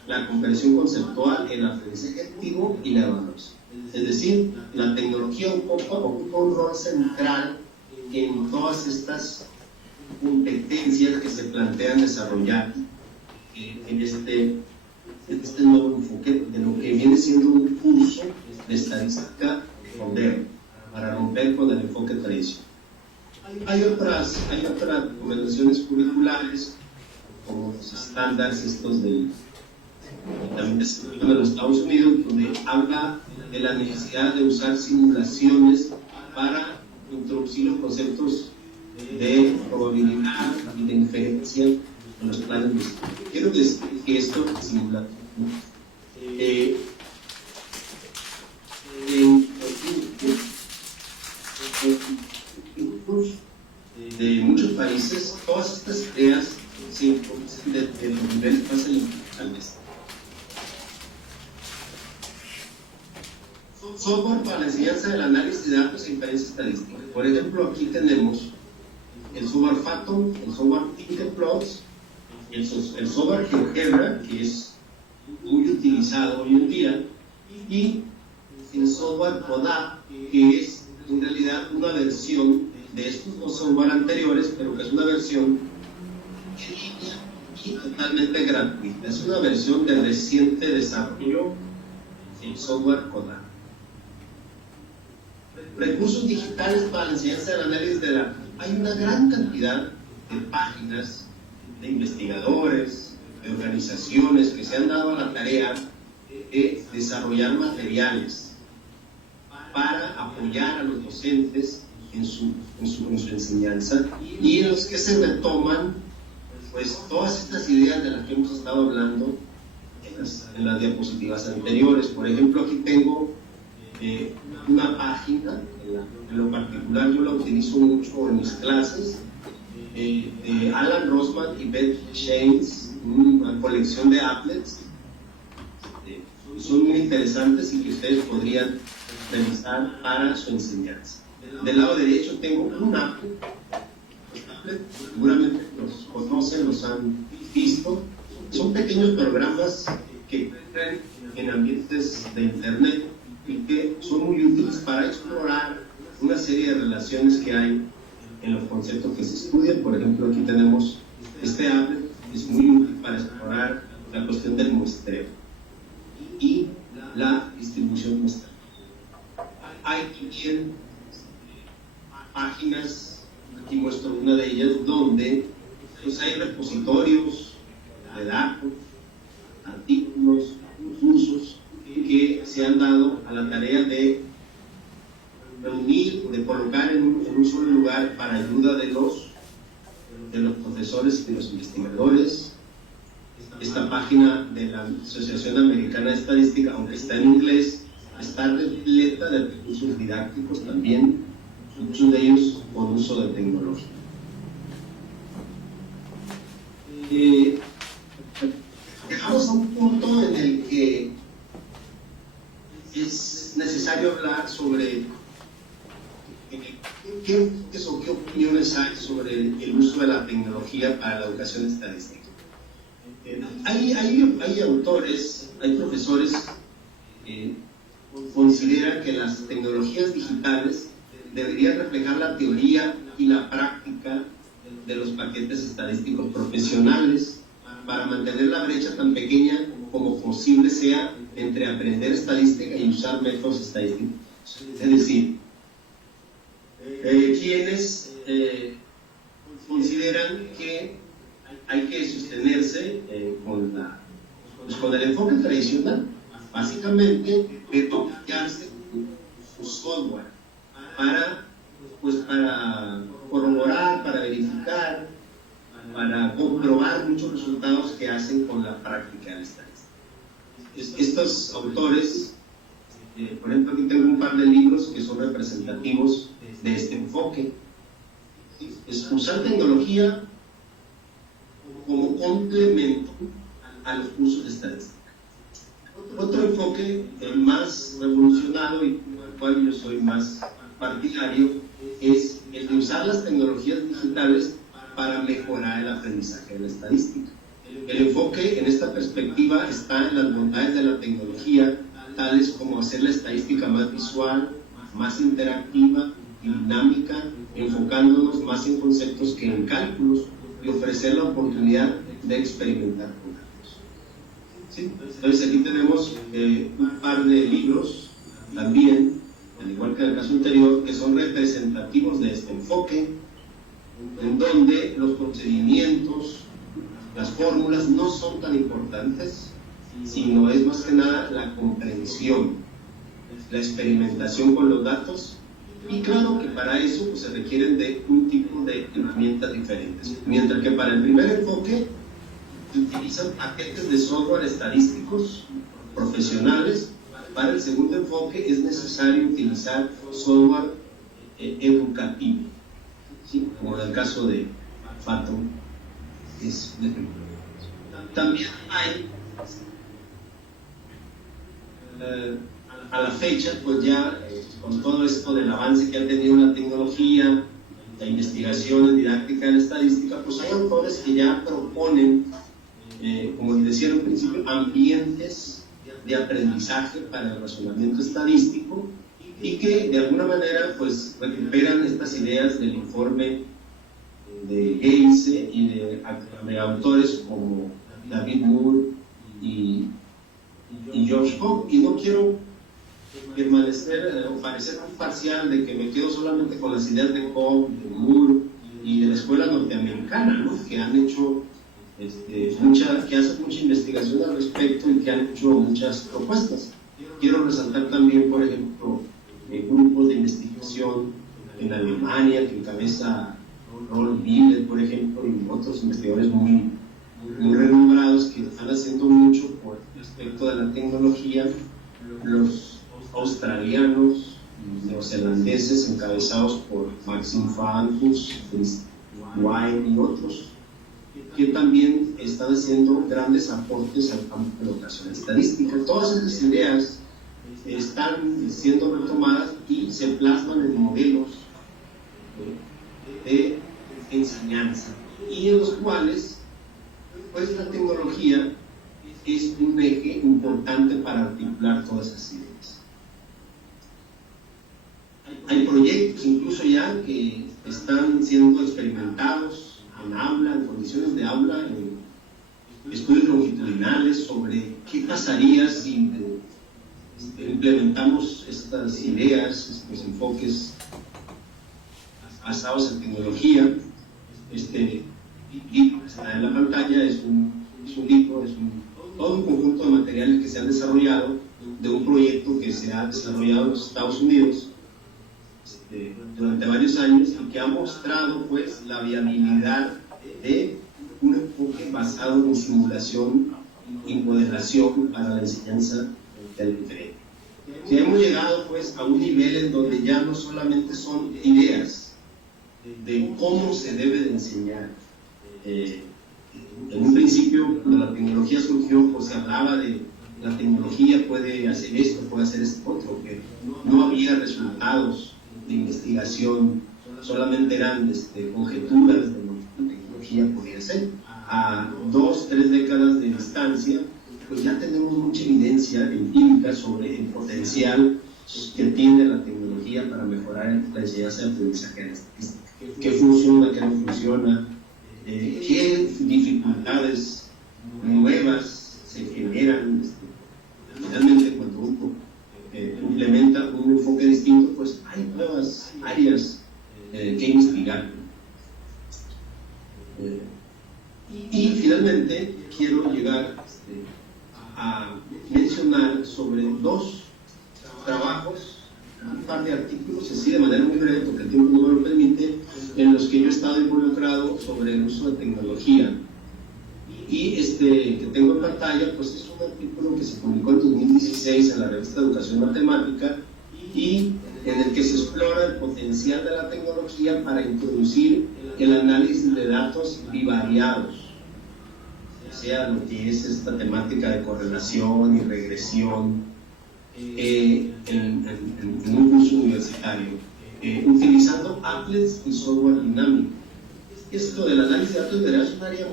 La comprensión conceptual, el aprendizaje activo y la evaluación. Es decir, la tecnología ocupa un rol central en todas estas competencias que se plantean desarrollar en este nuevo enfoque de lo que viene siendo un curso de estadística moderno para romper con el enfoque tradicional. Hay otras recomendaciones curriculares, como los estándares estos también de los Estados Unidos, donde habla de la necesidad de usar simulaciones para introducir los conceptos de probabilidad y de inferencia en los planes de estudio. Quiero decir que esto es simulativo. De muchos países, todas estas ideas se introducen desde los niveles más elementales. Software para la enseñanza del análisis de datos e inferencia estadística. Por ejemplo, aquí tenemos el software Phantom, el software Tinkerplots, el software GeoGebra, que es muy utilizado hoy en día, y el software CODA, que es en realidad una versión de estos dos software anteriores, pero que es una versión y totalmente gratuita. Es una versión de reciente desarrollo, el software CODA. Recursos digitales para la enseñanza del análisis de datos. Hay una gran cantidad de páginas, de investigadores, de organizaciones que se han dado a la tarea de desarrollar materiales para apoyar a los docentes en su enseñanza, y en los que se retoman pues todas estas ideas de las que hemos estado hablando en las diapositivas anteriores. Por ejemplo, aquí tengo una página, en lo particular yo la utilizo mucho en mis clases, de Alan Rosman y Beth Shanes, una colección de applets, son muy interesantes y que ustedes podrían revisar para su enseñanza. Del lado derecho tengo un applet, seguramente los conocen, los han visto. Son pequeños programas que entran en ambientes de internet y que son muy útiles para explorar una serie de relaciones que hay en los conceptos que se estudian. Por ejemplo, aquí tenemos este applet, que es muy útil para explorar la cuestión del muestreo y la distribución muestral. Hay también páginas, aquí muestro una de ellas, donde pues, hay repositorios de datos, artículos, cursos que se han dado a la tarea de reunir, de colocar en un solo lugar para ayuda de los profesores y de los investigadores. Esta página de la Asociación Americana de Estadística, aunque está en inglés, está repleta de recursos didácticos también, muchos de ellos con uso de tecnología. Llegamos a un punto en el que es necesario hablar sobre qué opiniones hay sobre el uso de la tecnología para la educación estadística. Hay autores, hay profesores que consideran que las tecnologías digitales deberían reflejar la teoría y la práctica de los paquetes estadísticos profesionales para mantener la brecha tan pequeña como posible sea entre aprender estadística y usar métodos estadísticos. Es decir, quienes consideran que hay que sostenerse con el enfoque tradicional, básicamente de tocarse un software para corroborar, para verificar, para comprobar muchos resultados que hacen con la práctica de la estadística. Estos autores, por ejemplo, aquí tengo un par de libros que son representativos de este enfoque. Es usar tecnología como complemento a los cursos de estadística. Otro enfoque más revolucionado y con el cual yo soy más partidario es el de usar las tecnologías digitales para mejorar el aprendizaje de la estadística. El enfoque en esta perspectiva está en las bondades de la tecnología, tales como hacer la estadística más visual, más interactiva y dinámica, enfocándonos más en conceptos que en cálculos y ofrecer la oportunidad de experimentar con datos. ¿Sí? Entonces aquí tenemos un par de libros también, al igual que en el caso anterior, que son representativos de este enfoque. en donde los procedimientos, las fórmulas no son tan importantes, sino es más que nada la comprensión, la experimentación con los datos, y claro que para eso pues, se requieren de un tipo de herramientas diferentes. Mientras que para el primer enfoque se utilizan paquetes de software estadísticos profesionales, para el segundo enfoque es necesario utilizar software educativo, ¿sí? Como en el caso de Fathom. También hay a la fecha, pues ya con todo esto del avance que ha tenido la tecnología, la investigación en didáctica de la estadística, pues hay autores que ya proponen, como les decía al principio, ambientes de aprendizaje para el razonamiento estadístico, y que de alguna manera pues recuperan estas ideas del informe de Geise y de autores como David Moore y George Cobb. Y no quiero permanecer o parecer muy parcial de que me quedo solamente con las ideas de Cobb, de Moore y de la escuela norteamericana, ¿no? Que han hecho que hacen mucha investigación al respecto y que han hecho muchas propuestas. Quiero resaltar también, por ejemplo, grupos de investigación en Alemania que encabeza Rolf Wille, por ejemplo, y otros investigadores muy renombrados que están haciendo mucho por respecto de la tecnología. Los australianos y neozelandeses encabezados por Maxime Frankus, Chris White y otros, que también están haciendo grandes aportes al campo de la educación estadística. Todas esas ideas están siendo retomadas y se plasman en modelos de enseñanza, y en los cuales pues la tecnología es un eje importante para articular todas esas ideas. Hay proyectos incluso ya que están siendo experimentados en aula, en condiciones de aula, en estudios longitudinales sobre qué pasaría si implementamos estas ideas, estos enfoques basados en tecnología. Este libro que está en la pantalla es un libro, todo un conjunto de materiales que se han desarrollado de un proyecto que se ha desarrollado en los Estados Unidos durante varios años, y que ha mostrado pues la viabilidad de un enfoque basado en simulación y modelación para la enseñanza del diferente. Que hemos llegado pues a un nivel en donde ya no solamente son ideas de cómo se debe de enseñar. En un principio, cuando la tecnología surgió, pues se hablaba de la tecnología puede hacer esto, puede hacer esto otro, que no había resultados de investigación, solamente eran conjeturas de lo que la tecnología podía hacer. A 2-3 décadas de distancia, pues ya tenemos mucha evidencia empírica sobre el potencial que tiene la tecnología para mejorar la enseñanza de aprendizaje de la estadística. ¿Qué funciona, qué no funciona? ¿Qué dificultades nuevas se generan? Finalmente, cuando uno implementa un enfoque distinto, pues hay nuevas áreas que investigar. Y finalmente quiero llegar a mencionar sobre 2 trabajos, un par de artículos, así de manera muy breve porque el tiempo no me lo permite, en los que yo he estado involucrado sobre el uso de tecnología. Y que tengo en pantalla pues es un artículo que se publicó en 2016 en la revista Educación Matemática, y en el que se explora el potencial de la tecnología para introducir el análisis de datos bivariados, o sea, lo que es esta temática de correlación y regresión en un curso universitario, utilizando applets y software dinámico. Esto del análisis de datos bivariados es un área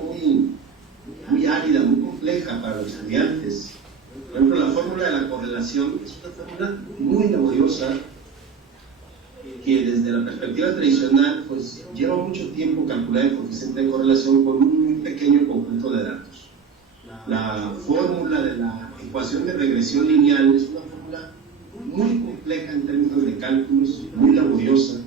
muy árida, muy compleja para los estudiantes. Por ejemplo, la fórmula de la correlación es una fórmula muy laboriosa que desde la perspectiva tradicional pues lleva mucho tiempo calcular el coeficiente de correlación con un muy pequeño conjunto de datos. La fórmula de la ecuación de regresión lineal es una fórmula muy compleja en términos de cálculos, muy laboriosa,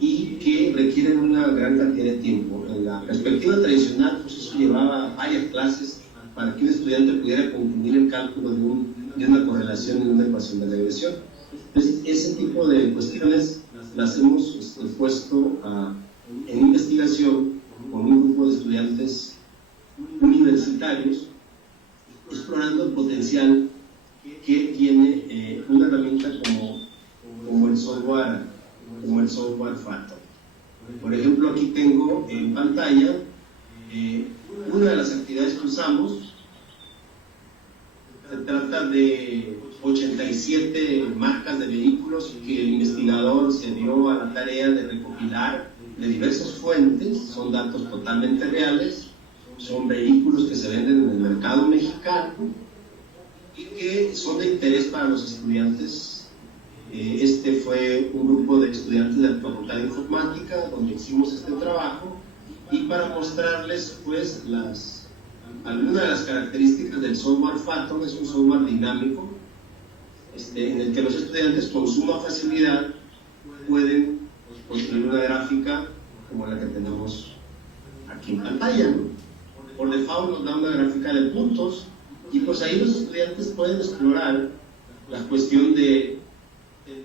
y que requieren una una gran cantidad de tiempo. En la perspectiva tradicional, pues eso llevaba varias clases para que un estudiante pudiera concluir el cálculo de una correlación en una ecuación de regresión. Entonces, ese tipo de cuestiones las hemos puesto en investigación con un grupo de estudiantes universitarios, explorando el potencial que tiene una herramienta como el software FATO. Por ejemplo, aquí tengo en pantalla una de las actividades que usamos. Se trata de 87 marcas de vehículos que el investigador se dio a la tarea de recopilar de diversas fuentes. Son datos totalmente reales, son vehículos que se venden en el mercado mexicano y que son de interés para los estudiantes. Este fue un grupo de estudiantes de la Facultad de Informática donde hicimos este trabajo, y para mostrarles pues algunas de las características del software FATO. Es un software dinámico en el que los estudiantes con suma facilidad pueden construir una gráfica como la que tenemos aquí en pantalla, ¿no? Por default nos da una gráfica de puntos, y pues ahí los estudiantes pueden explorar la cuestión de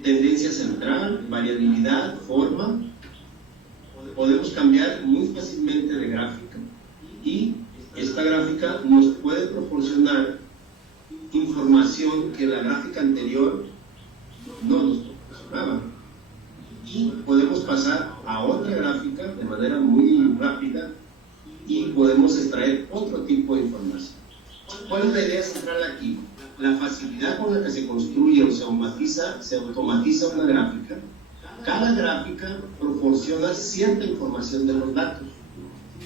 tendencia central, variabilidad, forma. Podemos cambiar muy fácilmente de gráfica, y esta gráfica nos puede proporcionar información que la gráfica anterior no nos proporcionaba, y podemos pasar a otra gráfica de manera muy rápida y podemos extraer otro tipo de información. ¿Cuál es la idea central aquí? La facilidad con la que se construye o se automatiza una gráfica. Cada gráfica proporciona cierta información de los datos,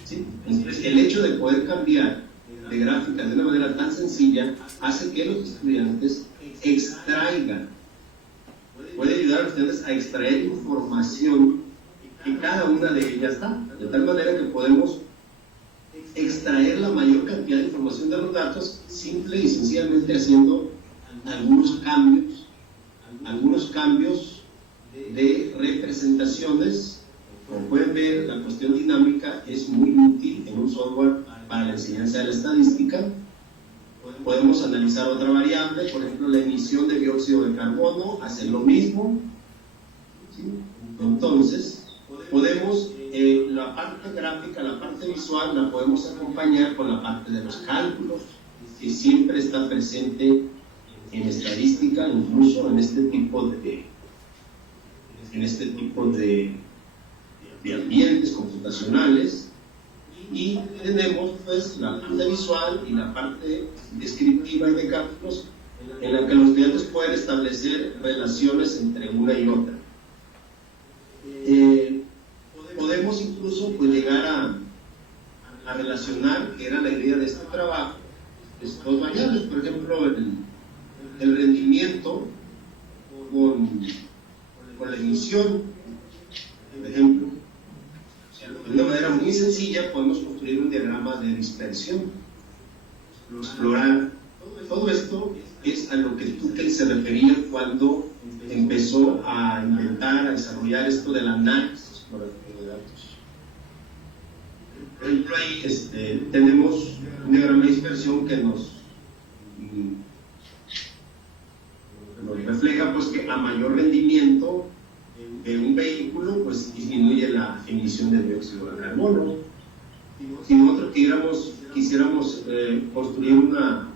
¿sí? Entonces, el hecho de poder cambiar de gráfica de una manera tan sencilla hace que los estudiantes extraigan, puede ayudar a los estudiantes a extraer información que cada una de ellas da, de tal manera que podemos extraer la mayor cantidad de información de los datos simple y sencillamente haciendo algunos cambios de representaciones. Como pueden ver, la cuestión dinámica es muy útil en un software para la enseñanza de la estadística. Podemos analizar otra variable, por ejemplo la emisión de dióxido de carbono, hacer lo mismo, ¿sí? Entonces podemos la parte gráfica, la parte visual, la podemos acompañar con la parte de los cálculos, que siempre está presente en estadística, incluso en este tipo de ambientes computacionales. Y tenemos pues la parte visual y la parte descriptiva y de cálculos, en la que los estudiantes pueden establecer relaciones entre una y otra. Podemos incluso pues llegar a relacionar, que era la idea de este trabajo, dos variables, por ejemplo el rendimiento con la emisión, por ejemplo. De una manera muy sencilla podemos construir un diagrama de dispersión, explorar. Todo esto es a lo que Tuchel se refería cuando empezó a inventar, a desarrollar esto del análisis exploratorio de datos. Por ejemplo, ahí tenemos un diagrama de dispersión que nos refleja pues que a mayor rendimiento de un vehículo pues disminuye la emisión de dióxido de carbono. Si nosotros quisiéramos construir una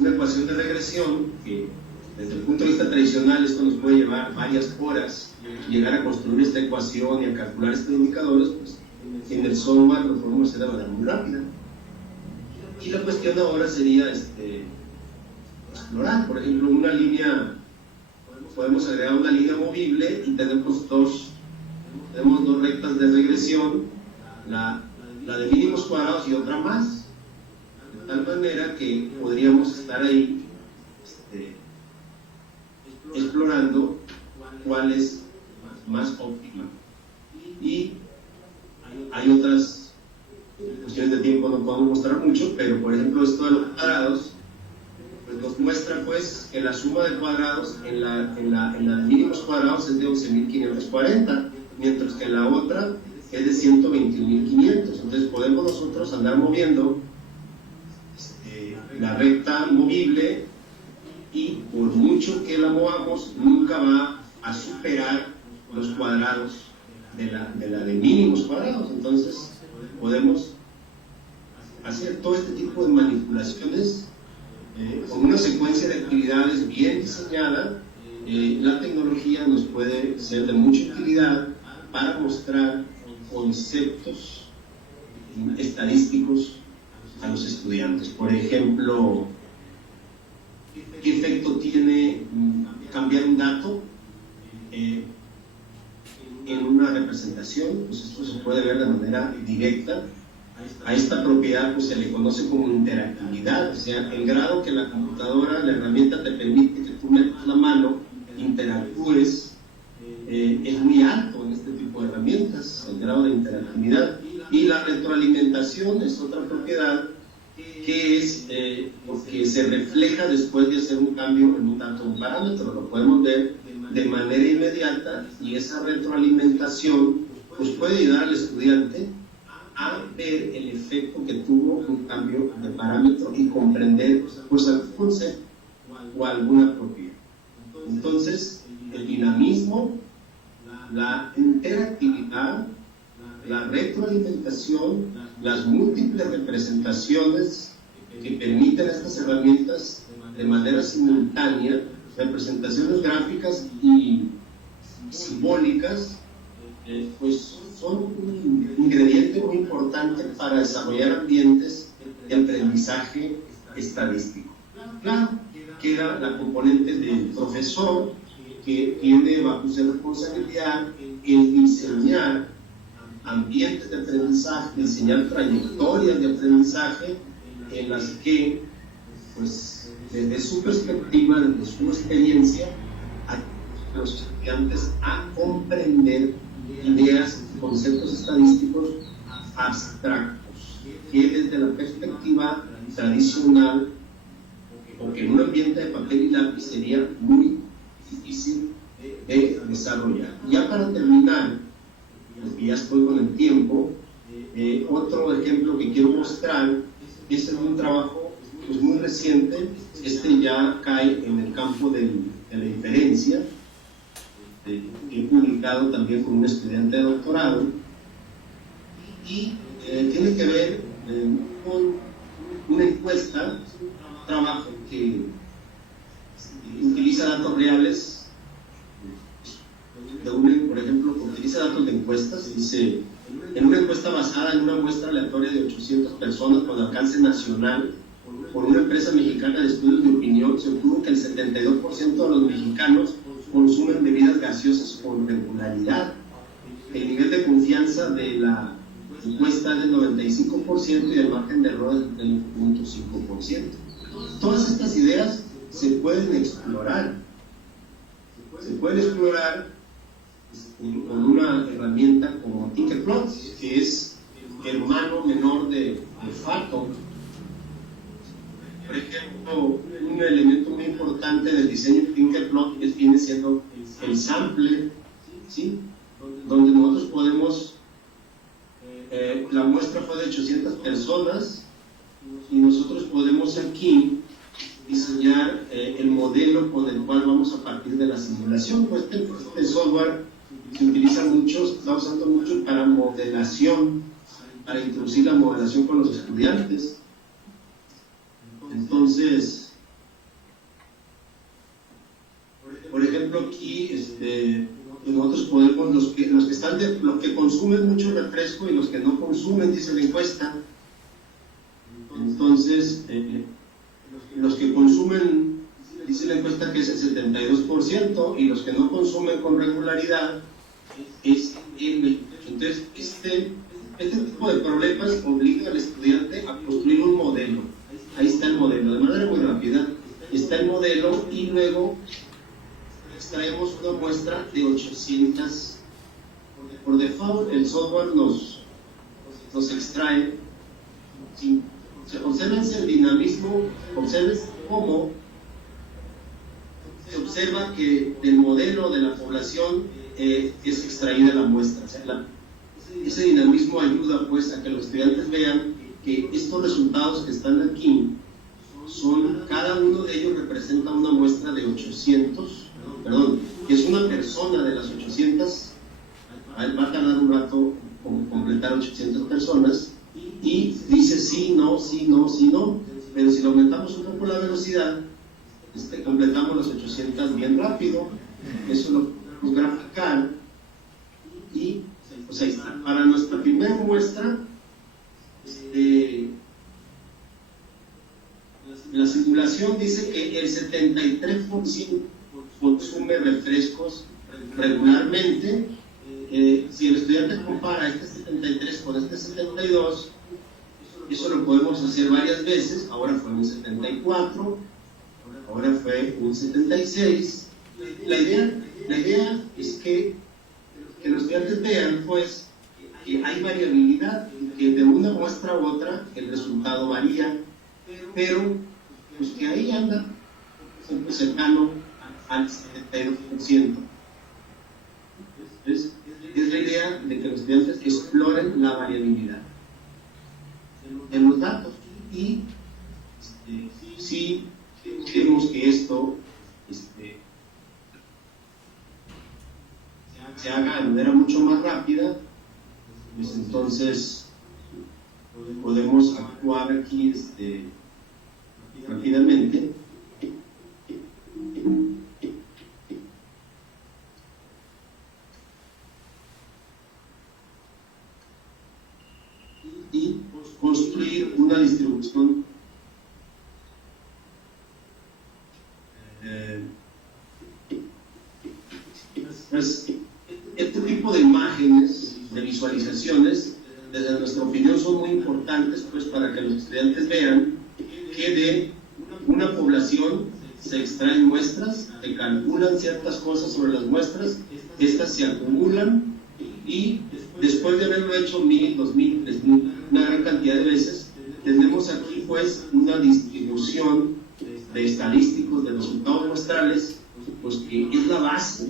ecuación de regresión, que desde el punto de vista tradicional esto nos puede llevar varias horas, llegar a construir esta ecuación y a calcular estos indicadores, pues en el software lo podemos hacer de manera muy rápida. Y la cuestión ahora sería explorar, por ejemplo, una línea. Podemos agregar una línea movible y tenemos dos rectas de regresión, la de mínimos cuadrados y otra más, de tal manera que podríamos estar ahí explorando cuál es más óptima. Y hay otras cuestiones de tiempo, no podemos mostrar mucho, pero por ejemplo esto de los cuadrados pues nos muestra pues que la suma de cuadrados en la de mínimos cuadrados es de 11.540, mientras que la otra es de 121.500. Entonces podemos nosotros andar moviendo la recta movible, y por mucho que la movamos nunca va a superar los cuadrados de la de mínimos cuadrados. Entonces podemos hacer todo este tipo de manipulaciones con una secuencia de actividades bien diseñada. La tecnología nos puede ser de mucha utilidad para mostrar conceptos estadísticos a los estudiantes. Por ejemplo, ¿qué efecto tiene cambiar un dato en una representación? Pues esto se puede ver de manera directa. A esta propiedad pues se le conoce como interactividad, o sea, el grado que la computadora, la herramienta te permite que tú metas la mano, interactúes, es muy alto en este tipo de herramientas, el grado de interactividad. Y la retroalimentación es otra propiedad que es porque se refleja después de hacer un cambio en un dato, un parámetro, lo podemos ver de manera inmediata, y esa retroalimentación pues puede ayudar al estudiante a ver el efecto que tuvo un cambio de parámetro y comprender pues algún concepto o alguna propiedad. Entonces, el dinamismo, la interactividad, la retroalimentación, las múltiples representaciones que permiten estas herramientas de manera simultánea, representaciones gráficas y simbólicas, pues son un ingrediente muy importante para desarrollar ambientes de aprendizaje estadístico. Claro, queda la componente del profesor, que tiene bajo su responsabilidad el diseñar ambientes de aprendizaje, diseñar trayectorias de aprendizaje en las que, pues, desde su perspectiva, desde su experiencia, a los estudiantes a comprender ideas, conceptos estadísticos abstractos, que desde la perspectiva tradicional, o que en un ambiente de papel y lápiz sería muy difícil de desarrollar. Ya para terminar, porque ya estoy con el tiempo, otro ejemplo que quiero mostrar es en un trabajo pues, muy reciente. Este ya cae en el campo de la inferencia, que he publicado también con un estudiante de doctorado, y tiene que ver con una encuesta, un trabajo que utiliza datos reales, por ejemplo, utiliza datos de encuestas. Dice, en una encuesta basada en una muestra aleatoria de 800 personas con alcance nacional por una empresa mexicana de estudios de opinión, se obtuvo que el 72% de los mexicanos consumen bebidas gaseosas con regularidad. El nivel de confianza de la encuesta es del 95% y el margen de error es del 0.5%. Todas estas ideas se pueden explorar. Se pueden explorar con una herramienta como Tinkerplot, que es hermano menor de Fato. Por ejemplo, un elemento muy importante del diseño de Tinkerplot viene siendo el sample, ¿sí? Donde nosotros podemos, la muestra fue de 800 personas, y nosotros podemos aquí diseñar el modelo con el cual vamos a partir de la simulación. Pues este software se utiliza mucho, se está usando mucho para modelación, para introducir la modelación con los estudiantes. Entonces, por ejemplo, aquí nosotros podemos, los que consumen mucho refresco y los que no consumen, dice la encuesta. Entonces, los que consumen, dice la encuesta que es el 72%, y los que no consumen con regularidad es el 28%. Entonces, este tipo de problemas obliga al estudiante a construir un modelo. Ahí está el modelo, de manera muy rápida. Está el modelo, y luego extraemos una muestra de 800. Por default, el software nos extrae. Sí, obsérvense el dinamismo, observen cómo se observa que del modelo de la población es extraída la muestra. O sea, ese dinamismo ayuda pues a que los estudiantes vean que estos resultados que están aquí son, cada uno de ellos representa una muestra de 800, que es una persona de las 800, va a tardar un rato completar 800 personas, y dice sí, no, sí, no, sí, no, pero si le aumentamos un poco la velocidad, completamos las 800 bien rápido. Eso lo podemos graficar, y o sea, para nuestra primera muestra, la simulación dice que el 73% consume refrescos regularmente. Si el estudiante compara este 73 con este 72, eso lo podemos hacer varias veces. Ahora fue un 74, ahora fue un 76. La idea es que los estudiantes vean pues que hay variabilidad, que de una muestra a otra el resultado varía, pero pues que ahí anda siempre cercano al 72%. Entonces, es la idea de que los estudiantes exploren la variabilidad en los datos, y si queremos que esto se haga de manera mucho más rápida, pues entonces podemos actuar aquí rápidamente. Y construir una distribución pues, este tipo de imágenes, de visualizaciones, desde nuestra opinión son muy importantes pues para que los estudiantes vean que de una población se extraen muestras, se calculan ciertas cosas sobre las muestras, estas se acumulan, y después de haberlo hecho 1000, 2000, 3000, una gran cantidad de veces, tenemos aquí pues una distribución de estadísticos, de resultados muestrales, pues que es la base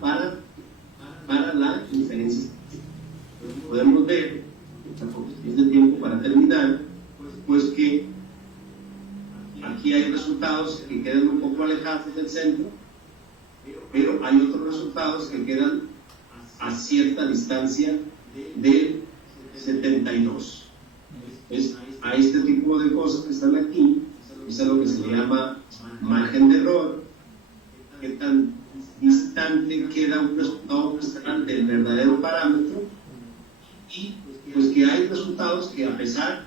para la inferencia. Podemos ver, es de tiempo para terminar, pues que aquí hay resultados que quedan un poco alejados del centro, pero hay otros resultados que quedan a cierta distancia del 72. Entonces, a este tipo de cosas que están aquí, es a lo que se le llama margen de error. Qué tan distante queda un resultado muestral del verdadero parámetro, y pues que hay resultados que, a pesar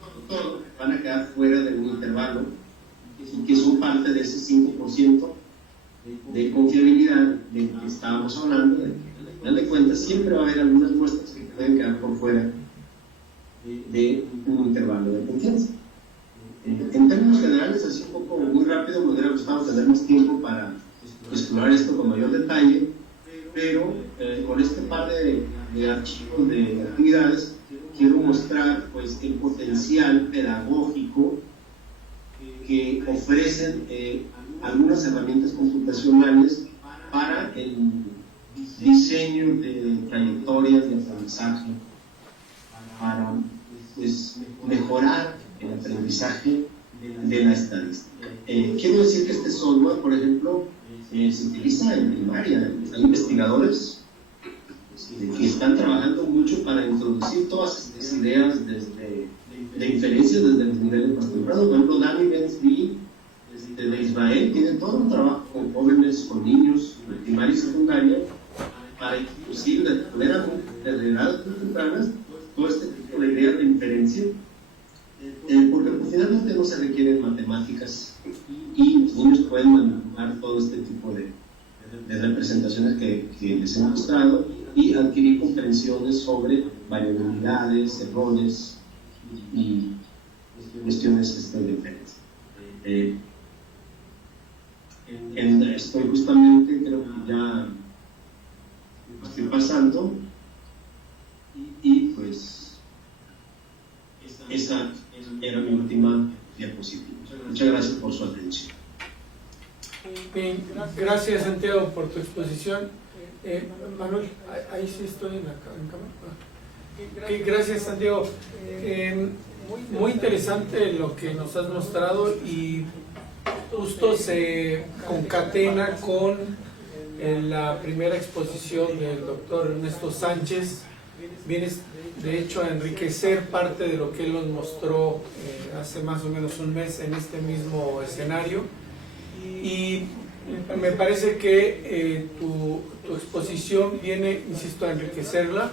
de todo, van a quedar fuera de un intervalo, y que son parte de ese 5% de confiabilidad de que estábamos hablando. De que, al final de cuentas, siempre va a haber algunas muestras que pueden quedar por fuera de un intervalo de confianza. En términos generales, así un poco muy rápido, me hubiera gustado tener más tiempo para explorar esto con mayor detalle, pero con este par de archivos de actividades quiero mostrar pues el potencial pedagógico que ofrecen algunas herramientas computacionales para el diseño de trayectorias de aprendizaje, para pues, mejorar el aprendizaje de la estadística. Quiero decir que este software, por ejemplo, se utiliza en primaria. Hay investigadores que están trabajando mucho para introducir todas estas ideas de inferencias desde los niveles más tempranos. Por ejemplo, Danny Bensby de Israel tiene todo un trabajo con jóvenes, con niños de primaria y secundaria, para introducir de edades muy tempranas todo este tipo de ideas de inferencia, porque pues, finalmente no se requieren matemáticas, y los niños pueden manipular todo este tipo de representaciones que les he mostrado, y adquirir comprensiones sobre variabilidades, errores y cuestiones de inferencia. Estoy justamente, creo que ya estoy pasando, y pues esa era mi última diapositiva. Muchas gracias por su atención. Bien, gracias Santiago por tu exposición. Manuel, ahí sí estoy en cámara. Gracias Santiago. Muy interesante lo que nos has mostrado y justo se concatena con la primera exposición del doctor Ernesto Sánchez. Vienes de hecho a enriquecer parte de lo que él nos mostró hace más o menos un mes en este mismo escenario, y me parece que tu exposición viene, insisto, a enriquecerla,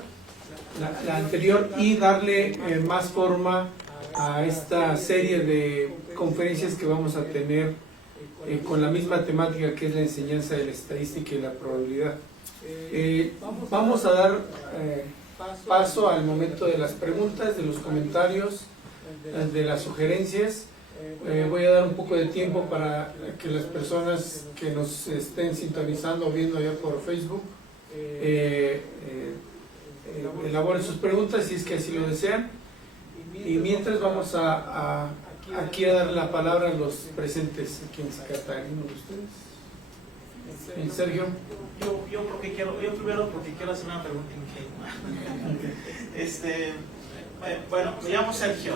la anterior, y darle más forma a esta serie de conferencias que vamos a tener con la misma temática, que es la enseñanza de la estadística y la probabilidad. Vamos a dar paso al momento de las preguntas, de los comentarios, de las sugerencias. Voy a dar un poco de tiempo para que las personas que nos estén sintonizando o viendo ya por Facebook elaboren sus preguntas si es que así lo desean, y mientras vamos aquí a dar la palabra a los presentes. ¿Quién se trata? ¿Alguno de ustedes? Sergio. Yo primero porque quiero hacer una pregunta ingenua. Bueno, me llamo Sergio,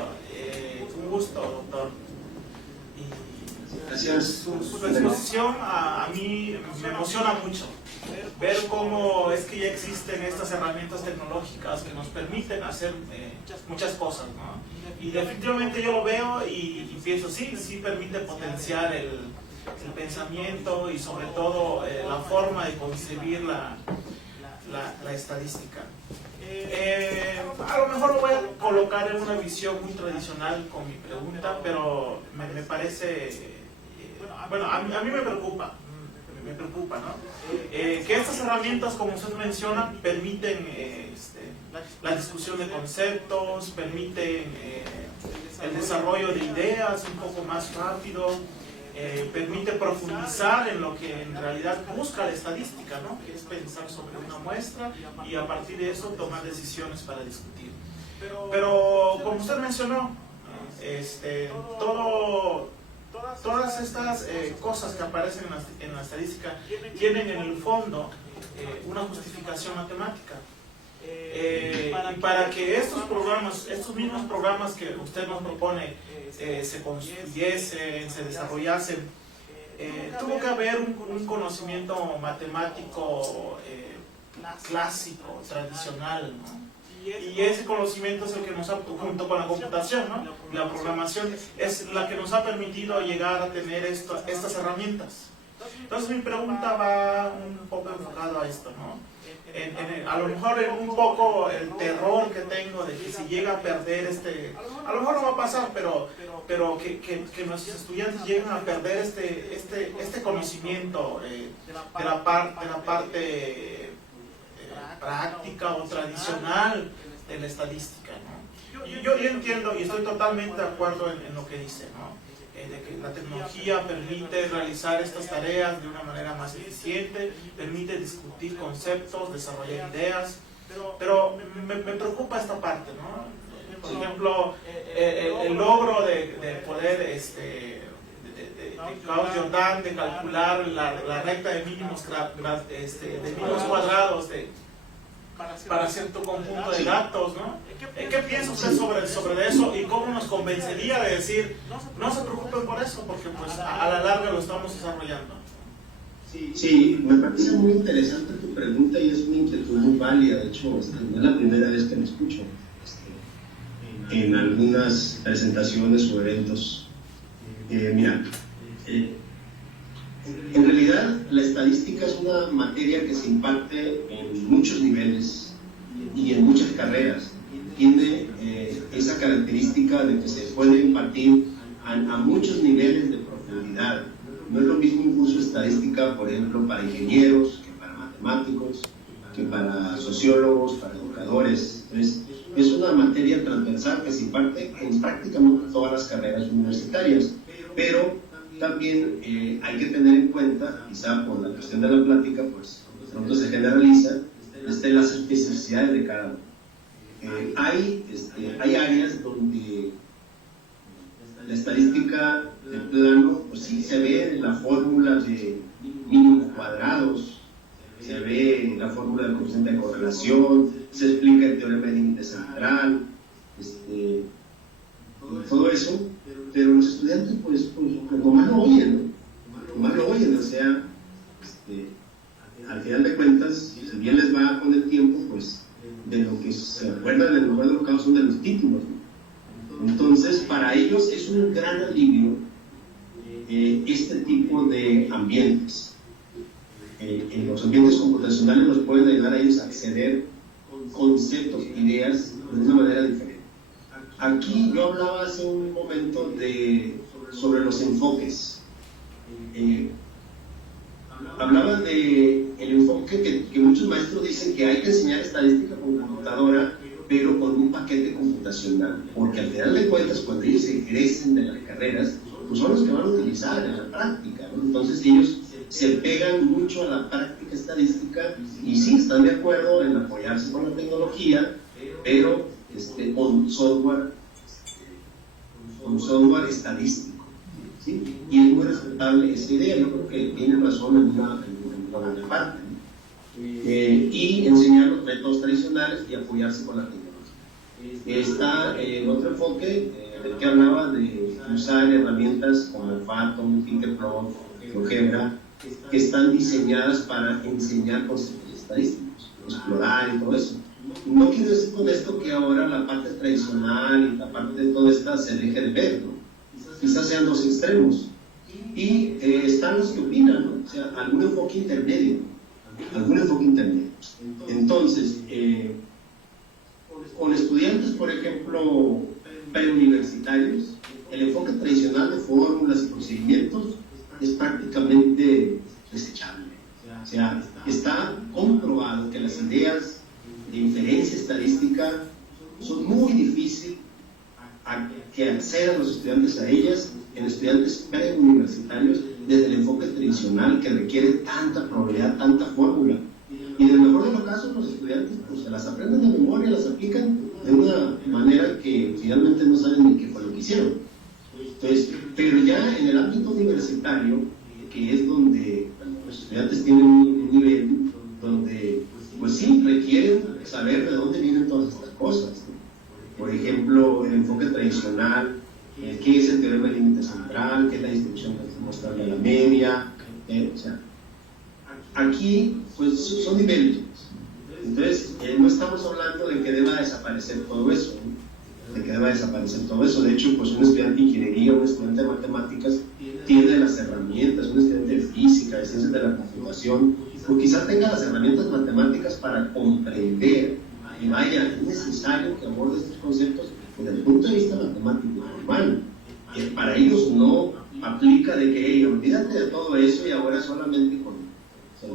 un gusto, doctor. Gracias. Su exposición a mí me emociona mucho. Ver cómo es que ya existen estas herramientas tecnológicas que nos permiten hacer muchas cosas, ¿no? Y definitivamente yo lo veo y pienso, sí permite potenciar el pensamiento y sobre todo la forma de concebir la estadística. A lo mejor lo voy a colocar en una visión muy tradicional con mi pregunta, pero me parece, bueno, a mí me preocupa, ¿no? Que estas herramientas, como usted menciona, permiten la discusión de conceptos, permiten el desarrollo de ideas un poco más rápido, permite profundizar en lo que en realidad busca la estadística, ¿no? Que es pensar sobre una muestra y a partir de eso tomar decisiones para discutir. Pero como usted mencionó, todas estas cosas que aparecen en la estadística tienen en el fondo una justificación matemática. Y para que estos mismos programas que usted nos propone se construyesen, se desarrollasen, tuvo que haber un conocimiento matemático clásico, tradicional, ¿no? Y ese conocimiento es el que nos ha, junto con la computación, ¿no? La programación es la que nos ha permitido llegar a tener estas herramientas. Entonces mi pregunta va un poco enfocado a esto, ¿no? A lo mejor un poco el terror que tengo de que si llega a perder a lo mejor no va a pasar, pero que nuestros estudiantes lleguen a perder este conocimiento de la parte práctica o tradicional de la estadística, ¿no? Yo entiendo y estoy totalmente de acuerdo en lo que dice, ¿no? De que la tecnología permite realizar estas tareas de una manera más eficiente, permite discutir conceptos, desarrollar ideas, pero me preocupa esta parte, ¿no? Por ejemplo, el logro de poder de Gauss-Jordan de calcular la recta de mínimos cuadrados para cierto conjunto de datos, ¿no? ¿Qué piensa usted sobre eso y cómo nos convencería de decir no se preocupen por eso porque pues a la larga lo estamos desarrollando? Sí, me parece muy interesante tu pregunta y es una inquietud muy válida. De hecho, no es la primera vez que me escucho en algunas presentaciones o eventos. Mira, en realidad la estadística es una materia que se imparte en muchos niveles y en muchas carreras. Tiene esa característica de que se puede impartir a muchos niveles de profundidad. No es lo mismo incluso estadística, por ejemplo, para ingenieros, que para matemáticos, que para sociólogos, para educadores. Entonces, es una materia transversal que se imparte en prácticamente todas las carreras universitarias, pero también hay que tener en cuenta, quizá por la cuestión de la plática, pues de pronto se generaliza, las especificidades de cada uno. Hay áreas donde la estadística de plano, pues sí, se ve la fórmula de mínimos cuadrados, se ve la fórmula del coeficiente de correlación, se explica el teorema del límite central, todo eso, pero los estudiantes pues nomás lo oyen, ¿no? Nomás lo oyen, o sea, al final de cuentas, si bien les va con el tiempo, pues de lo que se acuerdan en el mejor de los casos son de los títulos, ¿no? Entonces, para ellos es un gran alivio este tipo de ambientes. En los ambientes computacionales nos pueden ayudar a ellos a acceder conceptos, ideas de una manera diferente. Aquí yo hablaba hace un momento sobre los enfoques. Hablaba de el enfoque que muchos maestros dicen que hay que enseñar estadística con computadora, pero con un paquete computacional, porque al final de cuentas, cuando ellos egresen de las carreras, pues son los que van a utilizar en la práctica, ¿no? Entonces ellos se pegan mucho a la práctica estadística y sí están de acuerdo en apoyarse con la tecnología, pero con software estadístico, ¿sí? Y es muy respetable esa idea. Yo creo que tienen razón en una gran parte, ¿no? Y enseñar los métodos tradicionales y apoyarse con la tecnología. Está otro enfoque del que hablaba de usar herramientas como Fathom, Tinkerplot, GeoGebra, que están diseñadas para enseñar conceptos estadísticos, explorar y todo eso. No quiero decir con esto que ahora la parte tradicional y la parte de toda esta se deje de ver, ¿no? Quizás sean los extremos. Y están los que opinan, ¿no? O sea, algún enfoque intermedio. Entonces, con estudiantes, por ejemplo, preuniversitarios, el enfoque tradicional de fórmulas y procedimientos es prácticamente desechable. O sea, está comprobado que las ideas de inferencia estadística son muy difíciles que accedan los estudiantes a ellas en estudiantes preuniversitarios desde el enfoque tradicional que requiere tanta probabilidad, tanta fórmula. Y en el mejor de los casos los estudiantes pues, se las aprenden de memoria, las aplican de una manera que finalmente no saben ni qué fue lo que hicieron. Entonces, pero ya en el ámbito universitario, que es donde los estudiantes tienen un nivel donde pues sí requieren saber de dónde vienen todas estas cosas, ¿no? Por ejemplo, el enfoque tradicional, qué es el teorema del límite central, qué es la distribución mostrable a la media, o sea, aquí pues son niveles. Entonces, no estamos hablando de que deba desaparecer todo eso, ¿no? De hecho, pues un estudiante de ingeniería, un estudiante de matemáticas tiene las herramientas, un estudiante de física, de ciencias de la computación, o quizás tenga las herramientas matemáticas para comprender, y vaya, es necesario que aborde estos conceptos desde el punto de vista matemático normal, que para ellos no aplica de que, hey, olvídate de todo eso y ahora solamente con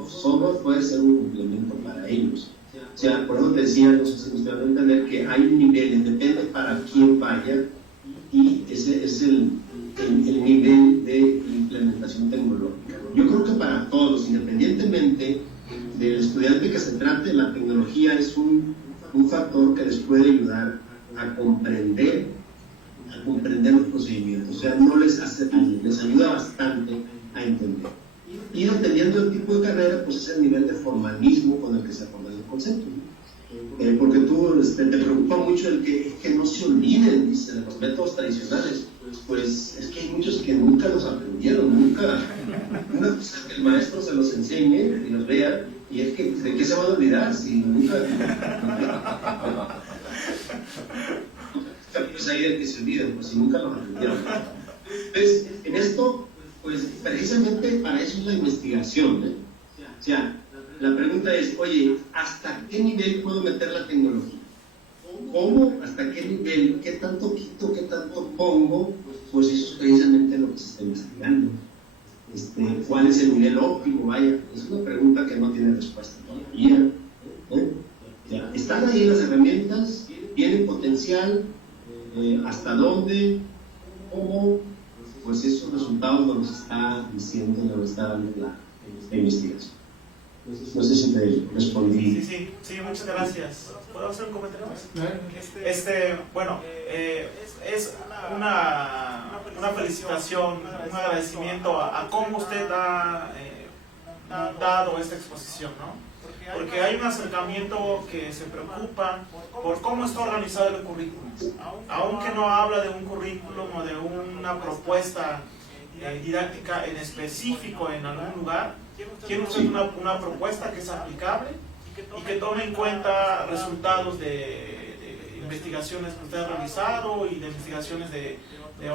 software puede ser un complemento para ellos. O sea, por eso te decía, no sé si ustedes van a entender que hay un nivel, depende para quién vaya, y ese es el nivel de implementación tecnológica. Yo creo que para todos, independientemente del estudiante que se trate, la tecnología es un factor que les puede ayudar a comprender los procedimientos. O sea, no les hace daño, les ayuda bastante a entender. Y dependiendo del tipo de carrera, pues es el nivel de formalismo con el que se aborda el concepto, ¿no? Porque tú te preocupa mucho el que no se olviden, dice, de los métodos tradicionales. Pues es que hay muchos que nunca los aprendieron, nunca. Una cosa es que el maestro se los enseñe y los vea, y es que ¿de qué se van a olvidar si nunca? Pues ahí de que se olviden, pues si nunca los aprendieron. Entonces, en esto, pues precisamente para eso es la investigación, ¿eh? O sea, la pregunta es, oye, ¿hasta qué nivel puedo meter la tecnología? ¿Cómo? ¿Hasta qué nivel? ¿Qué tanto quito? ¿Qué tanto pongo? Pues eso es precisamente lo que se está investigando. ¿Cuál es el nivel óptimo? Vaya, es una pregunta que no tiene respuesta todavía, ¿eh? Ya, están ahí las herramientas, tienen potencial, ¿hasta dónde? ¿Cómo? Pues esos resultados nos está diciendo, nos está dando la investigación. No sé si me respondí. Sí, muchas gracias. ¿Puedo hacer un comentario más? Bueno, es una felicitación, un agradecimiento a cómo usted ha dado esta exposición, ¿no? Porque hay un acercamiento que se preocupa por cómo está organizado el currículum. Aunque no habla de un currículum o de una propuesta didáctica en específico en algún lugar, tiene usted una propuesta que es aplicable y que tome en cuenta resultados de investigaciones que usted ha realizado y de investigaciones de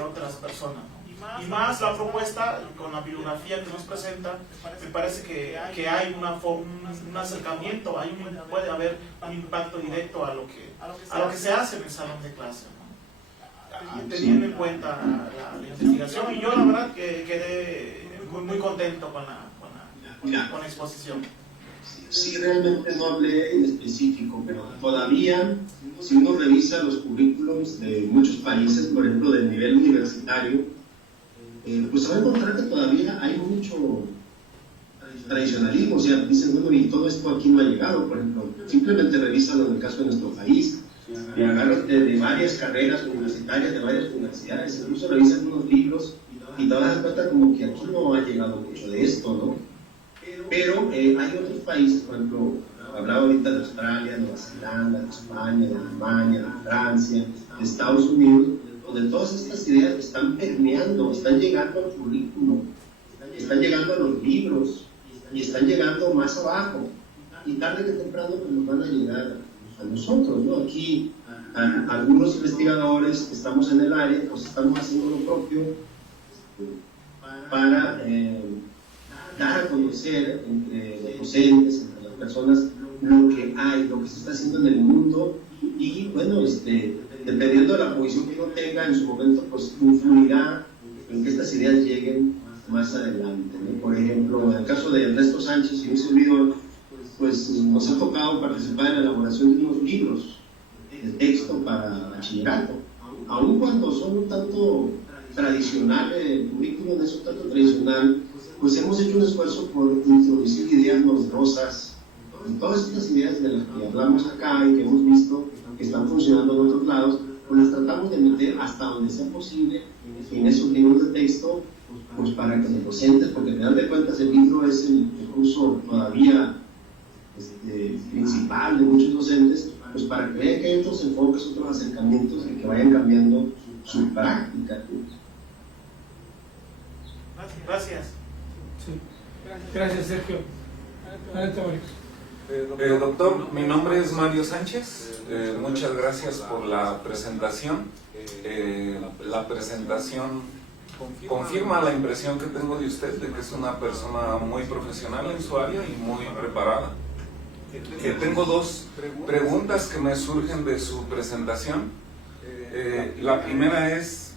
otras personas, ¿no? Y más la propuesta con la bibliografía que nos presenta, me parece que hay un acercamiento, puede haber un impacto directo a lo que se hace en el salón de clase, ¿no? Teniendo en cuenta la investigación, y yo la verdad que quedé muy contento con la exposición. Sí, realmente no hablé en específico, pero todavía, si uno revisa los currículums de muchos países, por ejemplo, del nivel universitario, pues se va a encontrar que todavía hay mucho tradicionalismo. O sea, dicen, bueno, y todo esto aquí no ha llegado. Por ejemplo, simplemente revísalo en el caso de nuestro país, y agarran de varias carreras universitarias, de varias universidades, incluso revisan unos libros y te das cuenta como que aquí no ha llegado mucho de esto, ¿no? Pero hay otros países, por ejemplo, hablaba ahorita de Australia, Nueva Zelanda, de España, de Alemania, de Francia, de Estados Unidos, donde todas estas ideas están permeando, están llegando al currículum, están llegando a los libros y están llegando más abajo, y tarde que temprano pues nos van a llegar a nosotros, ¿no? Aquí algunos investigadores que estamos en el área pues estamos haciendo lo propio para dar a conocer entre los docentes, entre las personas, lo que hay, lo que se está haciendo en el mundo, y bueno, dependiendo de la posición que uno tenga en su momento, pues influirá en que estas ideas lleguen más adelante, ¿no? Por ejemplo, en el caso de Ernesto Sánchez y un servidor, pues nos ha tocado participar en la elaboración de unos libros de texto para bachillerato, aun cuando son un tanto tradicional, el currículum es un tanto tradicional, pues hemos hecho un esfuerzo por introducir ideas novedosas, todas estas ideas de las que hablamos acá y que hemos visto que están funcionando en otros lados, pues las tratamos de meter hasta donde sea posible en esos libros de texto, pues para que los docentes, porque al final de cuentas el libro es el recurso todavía principal de muchos docentes, pues para que vean que hay otros enfoques, otros acercamientos y que vayan cambiando su práctica. Gracias. Sí. Gracias, Sergio. Adelante, Mario. Doctor, mi nombre es Mario Sánchez. Muchas gracias por la presentación. La presentación confirma la impresión que tengo de usted de que es una persona muy profesional en su área y muy preparada. Tengo dos preguntas que me surgen de su presentación. La primera es,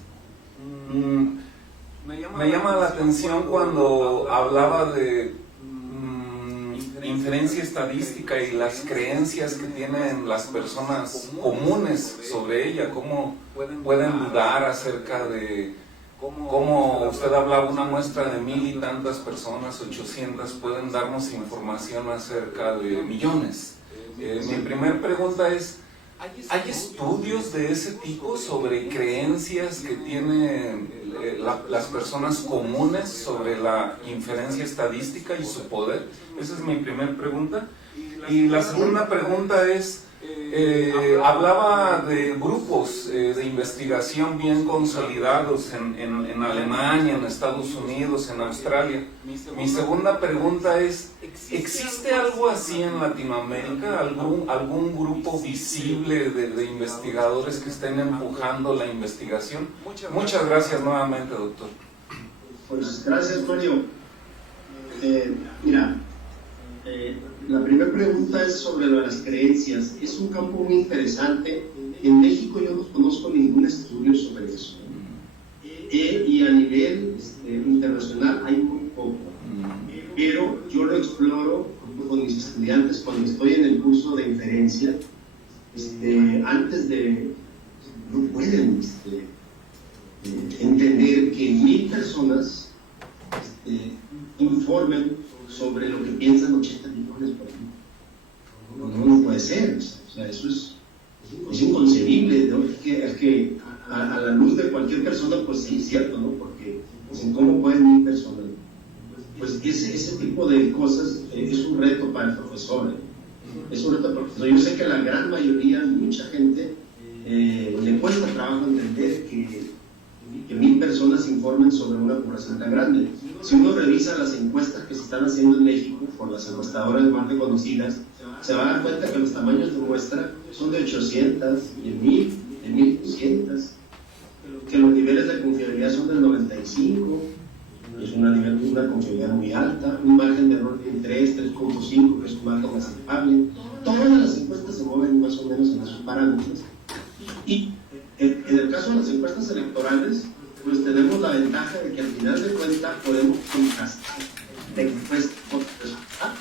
me llama la atención cuando hablaba de inferencia estadística y las creencias que tienen las personas comunes sobre ella, cómo pueden dudar acerca de cómo usted hablaba una muestra de 1000 y tantas personas, 800, pueden darnos información acerca de millones. Mi primera pregunta es, ¿hay estudios de ese tipo sobre creencias que tienen las personas comunes sobre la inferencia estadística y su poder? Esa es mi primera pregunta. Y la segunda pregunta es, hablaba de grupos de investigación bien consolidados en Alemania, en Estados Unidos, en Australia. Mi segunda pregunta es, ¿existe algo así en Latinoamérica? ¿Algún grupo visible de investigadores que estén empujando la investigación? Muchas gracias nuevamente, doctor. Pues gracias, Mario. Mira, la primera pregunta es sobre lo de las creencias. Es un campo muy interesante. En México yo no conozco ningún estudio sobre eso. Y a nivel internacional hay muy poco. Pero yo lo exploro con mis estudiantes cuando estoy en el curso de inferencia. Antes de... No pueden entender que 1000 personas informen sobre lo que piensan 80 millones, por ejemplo. No puede ser, o sea, eso es inconcebible, ¿no? Es que a la luz de cualquier persona, pues sí, es cierto, ¿no? Porque, pues, ¿cómo pueden ir personas? Pues ese tipo de cosas es un reto para el profesor, es un reto para el profesor. Yo sé que a la gran mayoría, mucha gente, le cuesta trabajo entender que 1000 personas informen sobre una población tan grande. Si uno revisa las encuestas que se están haciendo en México por las encuestadoras más reconocidas, se va a dar cuenta que los tamaños de muestra son de 800, de 1000, de 1200, que los niveles de confiabilidad son del 95, es una confiabilidad muy alta, un margen de error de 3, 3.5, que es un margen aceptable. Todas las encuestas se mueven más o menos en esos parámetros. Y en el caso de las encuestas electorales, pues tenemos la ventaja de que al final de cuentas podemos contrastar la encuesta con el resultado.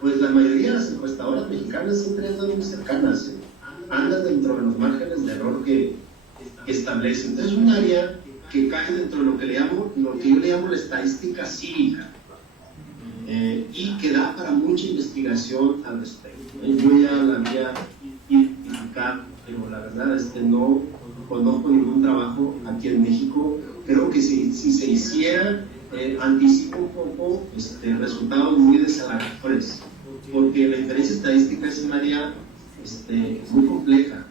Pues la mayoría de las encuestadoras mexicanas siempre andan muy cercanas, andan dentro de los márgenes de error que establecen. Entonces es un área que cae dentro de lo que yo le llamo la estadística cívica, y que da para mucha investigación al respecto. Yo ya la había identificado, pero la verdad es que no conozco ningún trabajo aquí en México. Creo que si se hiciera, anticipo un poco resultados muy desalentadores, porque la inferencia estadística es un área muy compleja.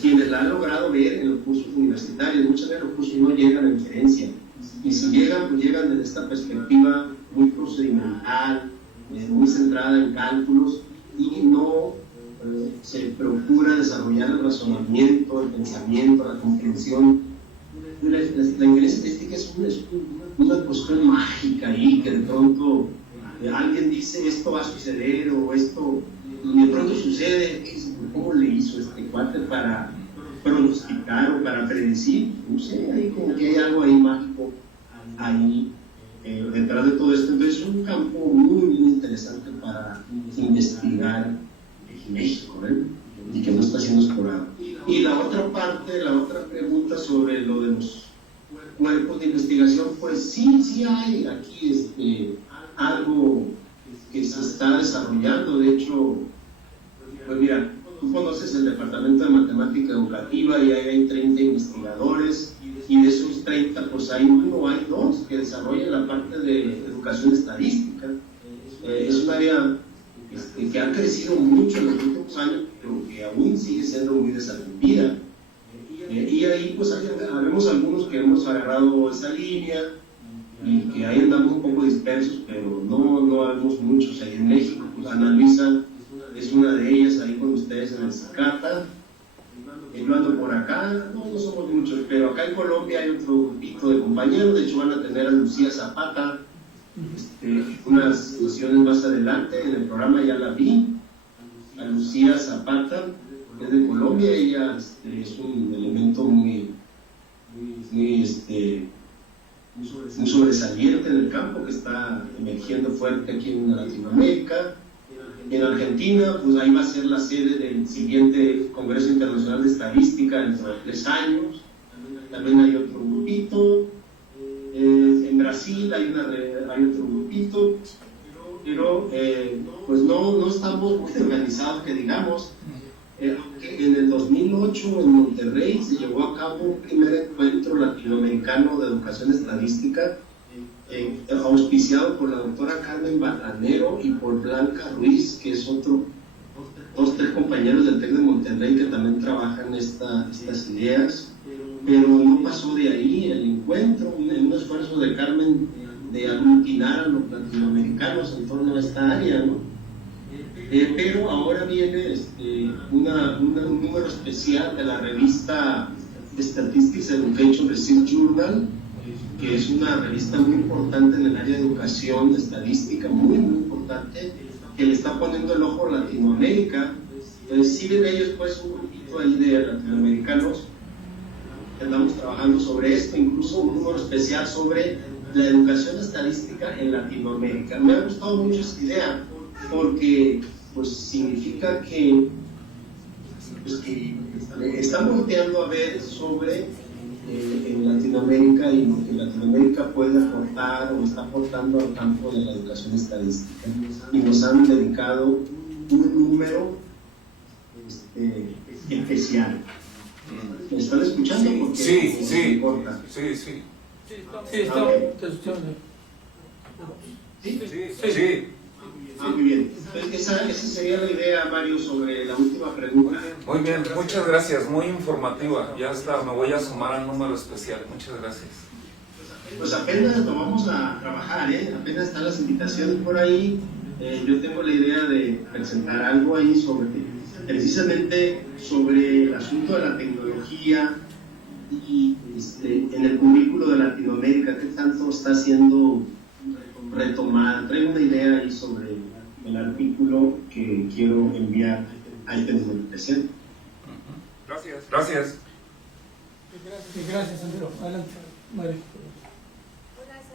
Quienes la han logrado ver en los cursos universitarios, muchas veces los cursos no llegan a inferencia, y si llegan, pues llegan desde esta perspectiva muy procedimental, muy centrada en cálculos, y no se procura desarrollar el razonamiento, el pensamiento, la comprensión. La inferencia estadística es una cuestión mágica ahí, que de pronto alguien dice esto va a suceder o esto, y de pronto sucede. ¿Cómo le hizo este cuate para pronosticar o para predecir? No sé, ahí como que hay algo ahí mágico ahí detrás de todo esto. Entonces es un campo muy, muy interesante para investigar en México, y que no está siendo explorado. Y la otra parte, la otra pregunta sobre lo de los cuerpos de investigación, pues sí hay aquí algo que se está desarrollando. De hecho, pues mira, tú conoces el Departamento de Matemática Educativa y ahí hay 30 investigadores, y de esos 30 pues hay dos que desarrollan la parte de educación estadística. Es un área que ha crecido mucho en los últimos años, pero que aún sigue siendo muy desatendida. Y ahí pues habemos algunos que hemos agarrado esa línea y que ahí andamos un poco dispersos, pero no habemos muchos. Ahí en México, pues Ana Luisa es una de ellas, ahí con ustedes en el Zacata. Yo ando por acá, no somos muchos, pero acá en Colombia hay otro grupito de compañeros. De hecho van a tener a Lucía Zapata unas sesiones más adelante en el programa, ya la vi, a Lucía Zapata, que es de Colombia. Ella es un elemento muy sobresaliente en el campo, que está emergiendo fuerte aquí en Latinoamérica. En Argentina, pues ahí va a ser la sede del siguiente Congreso Internacional de Estadística dentro de 3 años. También hay otro grupito. En Brasil hay otro grupito, pero pues no estamos muy organizados, que digamos. En el 2008 en Monterrey se llevó a cabo un primer encuentro latinoamericano de educación estadística, auspiciado por la doctora Carmen Barranero y por Blanca Ruiz, que es otro, 2-3 compañeros del TEC de Monterrey que también trabajan estas ideas, pero no pasó de ahí el encuentro, un esfuerzo de Carmen de aglutinar a los latinoamericanos en torno a esta área, ¿no? Pero ahora viene un número especial de la revista Statistics Education Research Journal, que es una revista muy importante en el área de educación, de estadística, muy importante, que le está poniendo el ojo a Latinoamérica. Entonces siguen ellos pues un poquito ahí de latinoamericanos que andamos trabajando sobre esto, incluso un número especial sobre la educación estadística en Latinoamérica. Me ha gustado mucho esta idea, porque pues significa que están volteando a ver sobre en Latinoamérica Latinoamérica y lo que Latinoamérica puede aportar o está aportando al campo de la educación estadística. Y nos han dedicado un número especial. ¿Me están escuchando? Porque Sí. importa. Sí. Sí, estamos te escuchando. Sí. Muy bien. Esa sería la idea, Mario, sobre la última pregunta. Muy bien, muchas gracias, muy informativa. Ya está, me voy a sumar al número especial. Muchas gracias. Pues apenas lo vamos a trabajar, apenas están las invitaciones por ahí. Yo tengo la idea de presentar algo ahí precisamente sobre el asunto de la tecnología y en el currículo de Latinoamérica, qué tanto está siendo retomada. Traigo una idea ahí sobre el artículo que quiero enviar a este número especial. Gracias. Gracias, Santiago. Adelante, Mario.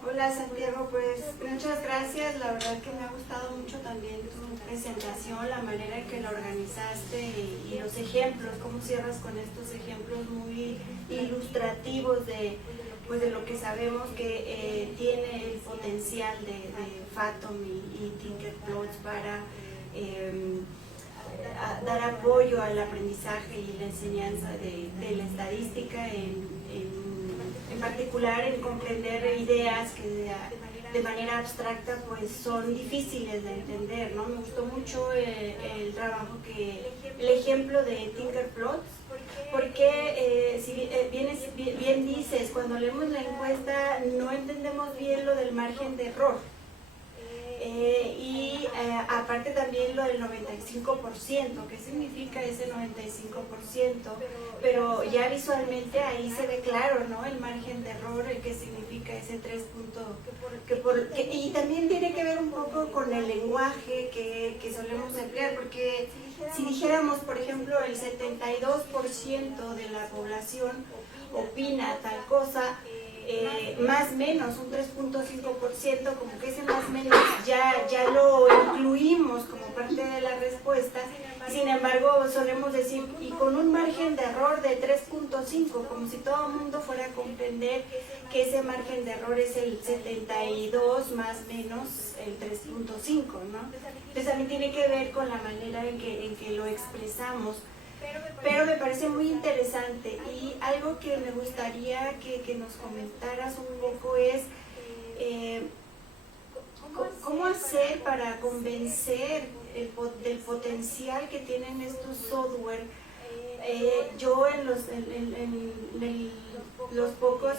Hola Santiago, pues muchas gracias, la verdad que me ha gustado mucho también tu presentación, la manera en que la organizaste y los ejemplos, cómo cierras con estos ejemplos muy ilustrativos de lo que sabemos que tiene el potencial de Fathom y Tinkerplots para dar apoyo al aprendizaje y la enseñanza de la estadística en particular en comprender ideas que de manera abstracta pues son difíciles de entender, ¿no? Me gustó mucho el trabajo el ejemplo de Tinkerplots, porque si bien dices, cuando leemos la encuesta no entendemos bien lo del margen de error. Aparte también lo del 95%, ¿qué significa ese 95%? Pero ya visualmente ahí se ve claro, ¿no? El margen de error, qué significa ese 3 y también tiene que ver un poco con el lenguaje que solemos emplear, porque si dijéramos, por ejemplo, el 72% de la población opina tal cosa, más menos, un 3.5%, como que ese más menos ya lo incluimos como parte de la respuesta, sin embargo solemos decir, y con un margen de error de 3.5, como si todo el mundo fuera a comprender que ese margen de error es el 72 más menos el 3.5, ¿no? Entonces también tiene que ver con la manera en que lo expresamos. Pero me parece muy interesante, y algo que me gustaría que nos comentaras un poco es cómo hacer para convencer del potencial que tienen estos software. Yo en los pocos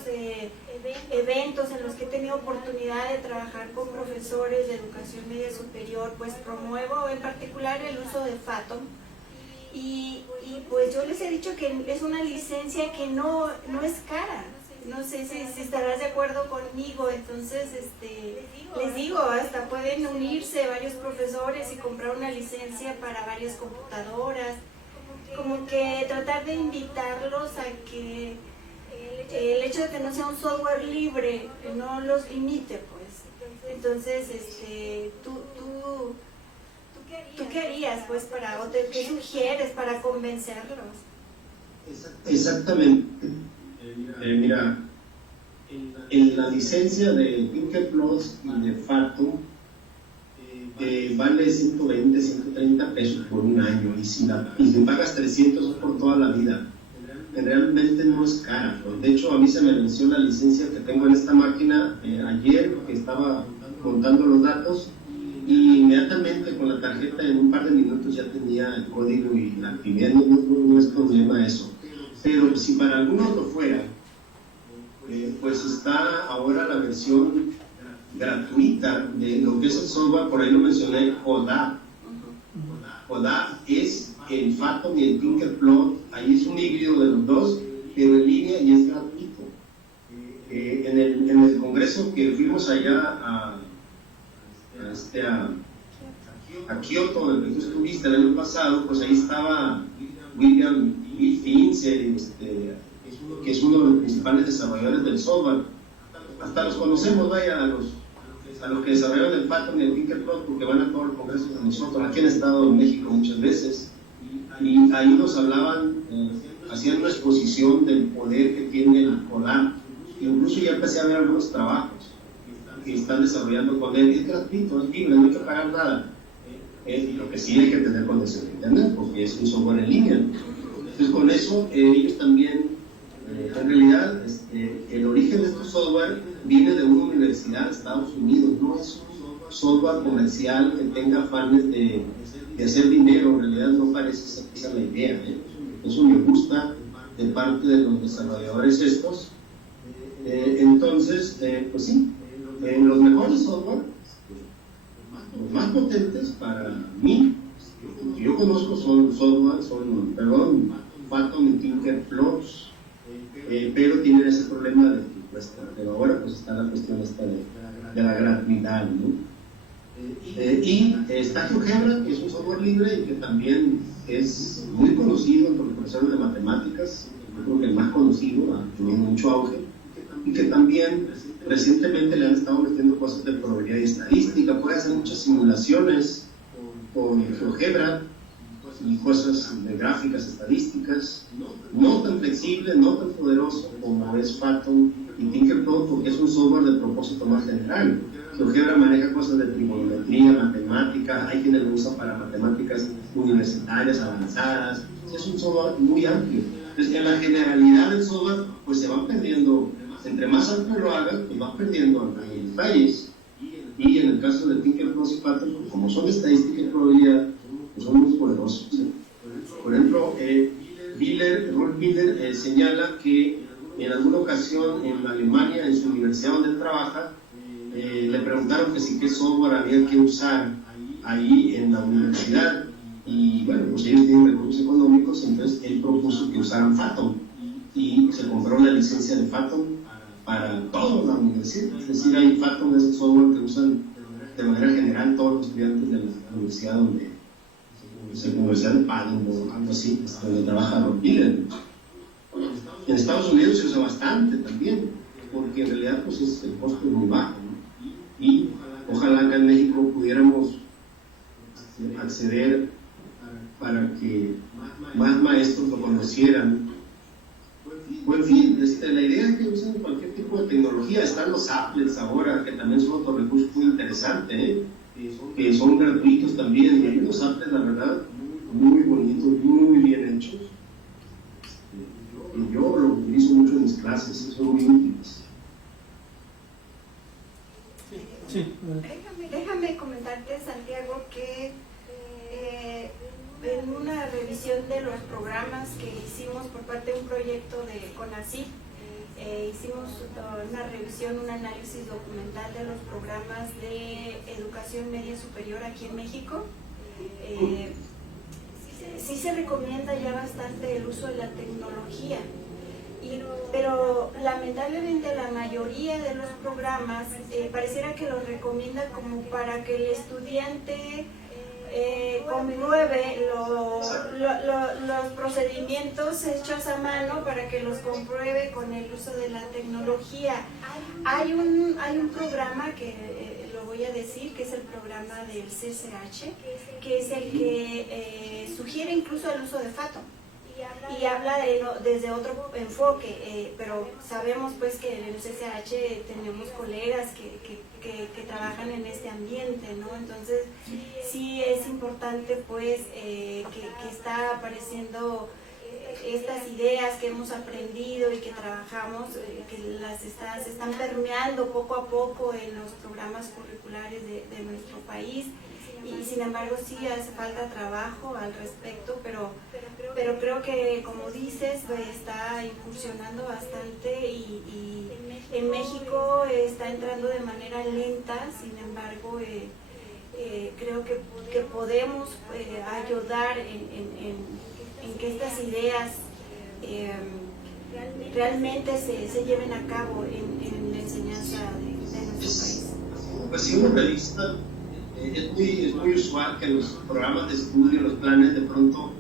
eventos en los que he tenido oportunidad de trabajar con profesores de educación media superior, pues promuevo en particular el uso de Fathom. Y pues yo les he dicho que es una licencia que no es cara. No sé si estarás de acuerdo conmigo. Entonces les digo, hasta pueden unirse varios profesores y comprar una licencia para varias computadoras, como que tratar de invitarlos a que el hecho de que no sea un software libre no los limite, pues. Entonces ¿tú qué harías, pues, qué sugieres para convencerlos? Exactamente. Mira, en la licencia de Tinkerplots y de Fathom vale 120, 130 pesos por un año, y si pagas 300 es por toda la vida. Realmente no es cara. De hecho, a mí se me venció la licencia que tengo en esta máquina ayer, que estaba contando los datos, y inmediatamente con la tarjeta en un par de minutos ya tenía el código y la actividad. No es problema eso. Pero si para algunos lo fuera, pues está ahora la versión gratuita de lo que es el software. Por ahí lo mencioné, ODA. ODA es el Fathom y el Tinkerplot. Ahí es un híbrido de los dos, pero en línea, y es gratuito. En el congreso que fuimos allá a Kioto, en el que tú estuviste el año pasado, pues ahí estaba William Finzer, que es uno de los principales desarrolladores del software. Hasta los conocemos, vaya, a los que desarrollaron el Fathom y el Tinkerplot, porque van a todos los congresos de nosotros. Aquí han estado en México muchas veces, y ahí nos hablaban, hacían una exposición del poder que tiene el ODA. Incluso ya empecé a ver algunos trabajos que están desarrollando con él. Es gratuito, es libre, no hay que pagar nada. Lo que sí hay que tener conexión a internet, porque es un software en línea. Entonces con eso ellos también, en realidad, el origen de estos software viene de una universidad de Estados Unidos, no es un software comercial que tenga afanes de hacer dinero, en realidad no parece ser esa la idea. Eso me gusta de parte de los desarrolladores estos. Entonces, pues sí, los mejores software, los más potentes para mí, que yo conozco son Phantom y TinkerFlow, pero tienen ese problema de que cuesta. Pero ahora pues está la cuestión esta de la gratuidad, ¿no? Y está GeoGebra, que es un software libre y que también es muy conocido por los profesores de matemáticas. Yo creo que el más conocido, ha tenido mucho auge, y que también recientemente le han estado metiendo cosas de probabilidad y estadística. Puede hacer muchas simulaciones con GeoGebra y cosas de gráficas estadísticas, no tan flexible, no tan poderoso como es Phantom y TinkerFlow, porque es un software de propósito más general. GeoGebra maneja cosas de trigonometría, matemáticas, hay quienes lo usan para matemáticas universitarias avanzadas. Es un software muy amplio. Entonces, en la generalidad del software, pues se van perdiendo, entre más amplio lo hagan, pues van perdiendo detalles. Y en el caso de TinkerFlow y Phantom, como son estadística y probabilidad, pues son muy poderosos. Por ejemplo, Rolf Biller señala que en alguna ocasión en Alemania, en su universidad donde él trabaja, le preguntaron que sí, qué software había que usar ahí en la universidad, y bueno, pues ellos tienen recursos económicos, entonces él propuso que usaran Phantom y se compró la licencia de Phantom para toda la universidad. Es decir, hay Phantom, es el software que usan de manera general todos los estudiantes de la universidad donde la Universidad de Padua o algo así, donde trabaja Rolf Biller. En Estados Unidos se usa bastante también, porque en realidad pues el costo es muy bajo, ¿no? Y ojalá acá en México pudiéramos acceder para que más maestros lo conocieran. Pues, en fin, la idea es que usen cualquier tipo de tecnología. Están los applets ahora, que también son otro recurso muy interesante, que son gratuitos también. Y hay unos applets, la verdad, muy bonitos, muy bien hechos. Y yo lo utilizo mucho en mis clases, son muy útiles. Sí. Déjame comentarte, Santiago, que en una revisión de los programas que hicimos por parte de un proyecto de CONACYT, hicimos una revisión, un análisis documental de los programas de educación media superior aquí en México. Sí se recomienda ya bastante el uso de la tecnología, pero lamentablemente la mayoría de los programas pareciera que los recomienda como para que el estudiante compruebe los procedimientos hechos a mano, para que los compruebe con el uso de la tecnología. Hay un programa que lo voy a decir, que es el programa del CCH, que es el que sugiere incluso el uso de Phantom y habla desde otro enfoque, pero sabemos pues que en el CCH tenemos colegas que trabajan en este ambiente, ¿no? Entonces sí es importante pues que está apareciendo estas ideas que hemos aprendido y que trabajamos, que se están permeando poco a poco en los programas curriculares de nuestro país. Y sin embargo sí hace falta trabajo al respecto, pero creo que, como dices, está incursionando bastante y en México está entrando de manera lenta. Sin embargo creo que podemos ayudar en que estas ideas realmente se lleven a cabo en la enseñanza de nuestro país. Pues si uno revisa, es muy usual que los programas de estudio, los planes, de pronto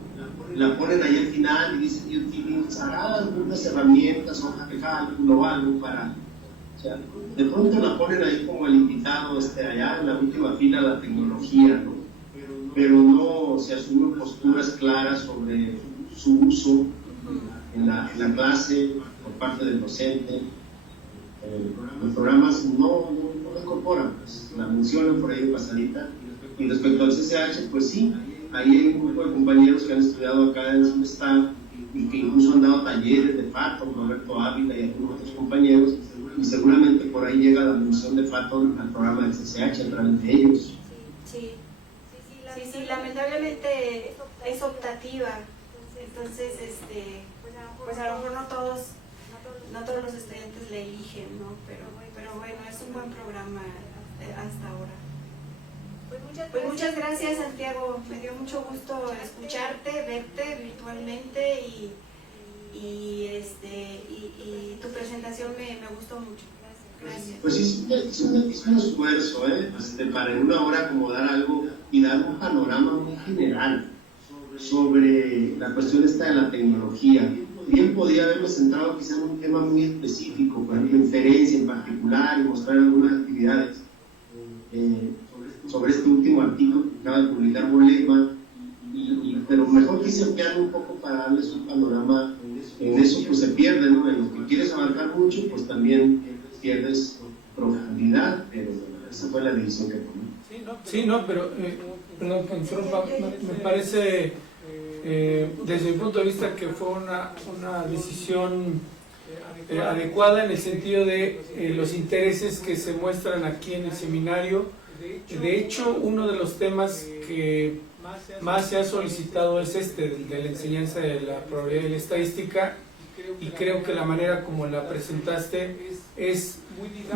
la ponen ahí al final y dicen que utilizará algunas herramientas, hoja de cálculo o algo para... O sea, de pronto la ponen ahí como el invitado allá en la última fila de la tecnología, ¿no? Pero no se asumen posturas claras sobre su uso en la clase por parte del docente. Los programas no incorporan, pues, la mencionan por ahí de pasadita. Y respecto al CCH, pues sí, ahí hay un grupo de compañeros que han estudiado acá en donde está y que incluso han dado talleres de FATO, Roberto Ávila y algunos otros compañeros, y seguramente por ahí llega la mención de FATO al programa del CCH a través de ellos. Sí, lamentablemente es optativa, entonces pues a lo mejor no todos los estudiantes le eligen, ¿no? Pero bueno, es un buen programa hasta ahora. Pues muchas gracias, Santiago, me dio mucho gusto escucharte, verte virtualmente y tu presentación me gustó mucho. Gracias. Pues sí, es un esfuerzo, para en una hora acomodar algo y dar un panorama muy general sobre la cuestión esta de la tecnología. Bien podía haberme centrado quizá en un tema muy específico, por ejemplo, inferencia en particular, y mostrar algunas actividades sobre este último artículo que acaba de publicar Bolema, pero mejor quise ampliarlo un poco para darles un panorama. En eso pues se pierde, ¿no? En lo que quieres abarcar mucho, pues también pierdes profundidad, pero esa fue la decisión que tomé. Sí, no, pero perdón que interrumpa, me parece desde mi punto de vista que fue una decisión adecuada en el sentido de los intereses que se muestran aquí en el seminario. De hecho, uno de los temas que más se ha solicitado es de la enseñanza de la probabilidad y la estadística, y creo que la manera como la presentaste es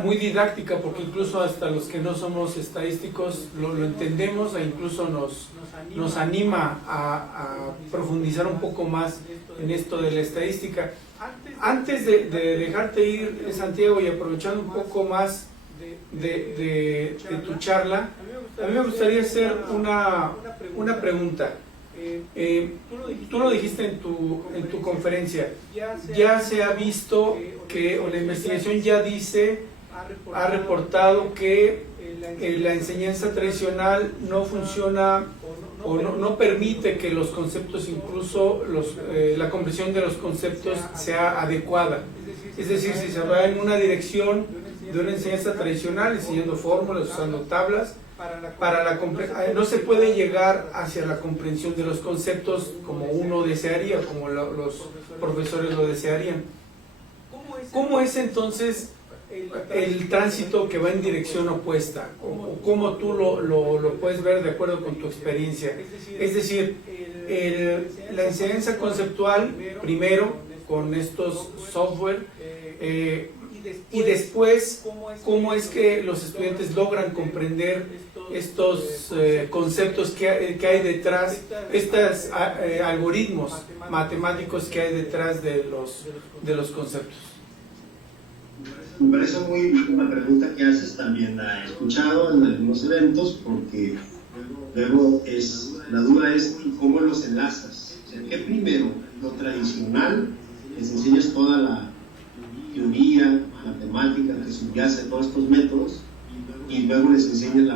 muy didáctica, porque incluso hasta los que no somos estadísticos lo entendemos e incluso nos anima a profundizar un poco más en esto de la estadística. Antes de dejarte ir, Santiago, y aprovechando un poco más de tu charla, a mí me gustaría hacer una pregunta. Tú lo dijiste en tu conferencia, ya se ha visto que, o la investigación ya ha reportado que la enseñanza tradicional no funciona o no permite que los conceptos, incluso la comprensión de los conceptos sea adecuada. Es decir, si se va en una dirección de una enseñanza tradicional, enseñando fórmulas, usando tablas, no se puede llegar hacia la comprensión de los conceptos como uno desearía, como los profesores lo desearían. ¿Cómo es entonces el tránsito que va en dirección opuesta? ¿Cómo tú lo puedes ver de acuerdo con tu experiencia? Es decir, la enseñanza conceptual, primero con estos software, y después, ¿cómo es que los estudiantes logran comprender estos conceptos que hay detrás, estos algoritmos matemáticos que hay detrás de los conceptos? Me parece muy una pregunta que haces, también la he escuchado en algunos eventos, porque luego la duda es cómo los enlazas. O sea, que primero lo tradicional, les enseñas toda la teoría, matemática que subyace a todos estos métodos, y luego les enseñas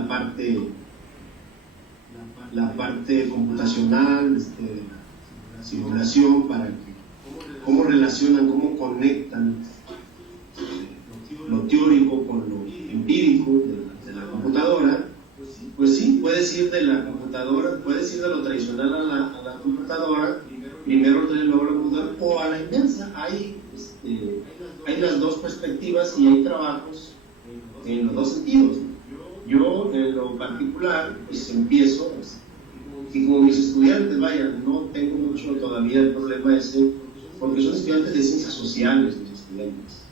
la parte computacional, simulación, para que cómo relacionan, cómo conectan lo teórico con lo empírico de la computadora. Pues sí, puedes ir de la computadora, puedes ir de lo tradicional a la computadora, primero luego la computadora, o a la inversa. Hay las dos perspectivas y hay trabajos en los dos sentidos. Yo, en lo particular, pues empiezo, y como mis estudiantes, no tengo mucho todavía el problema ese, porque son estudiantes de ciencias sociales, mis estudiantes.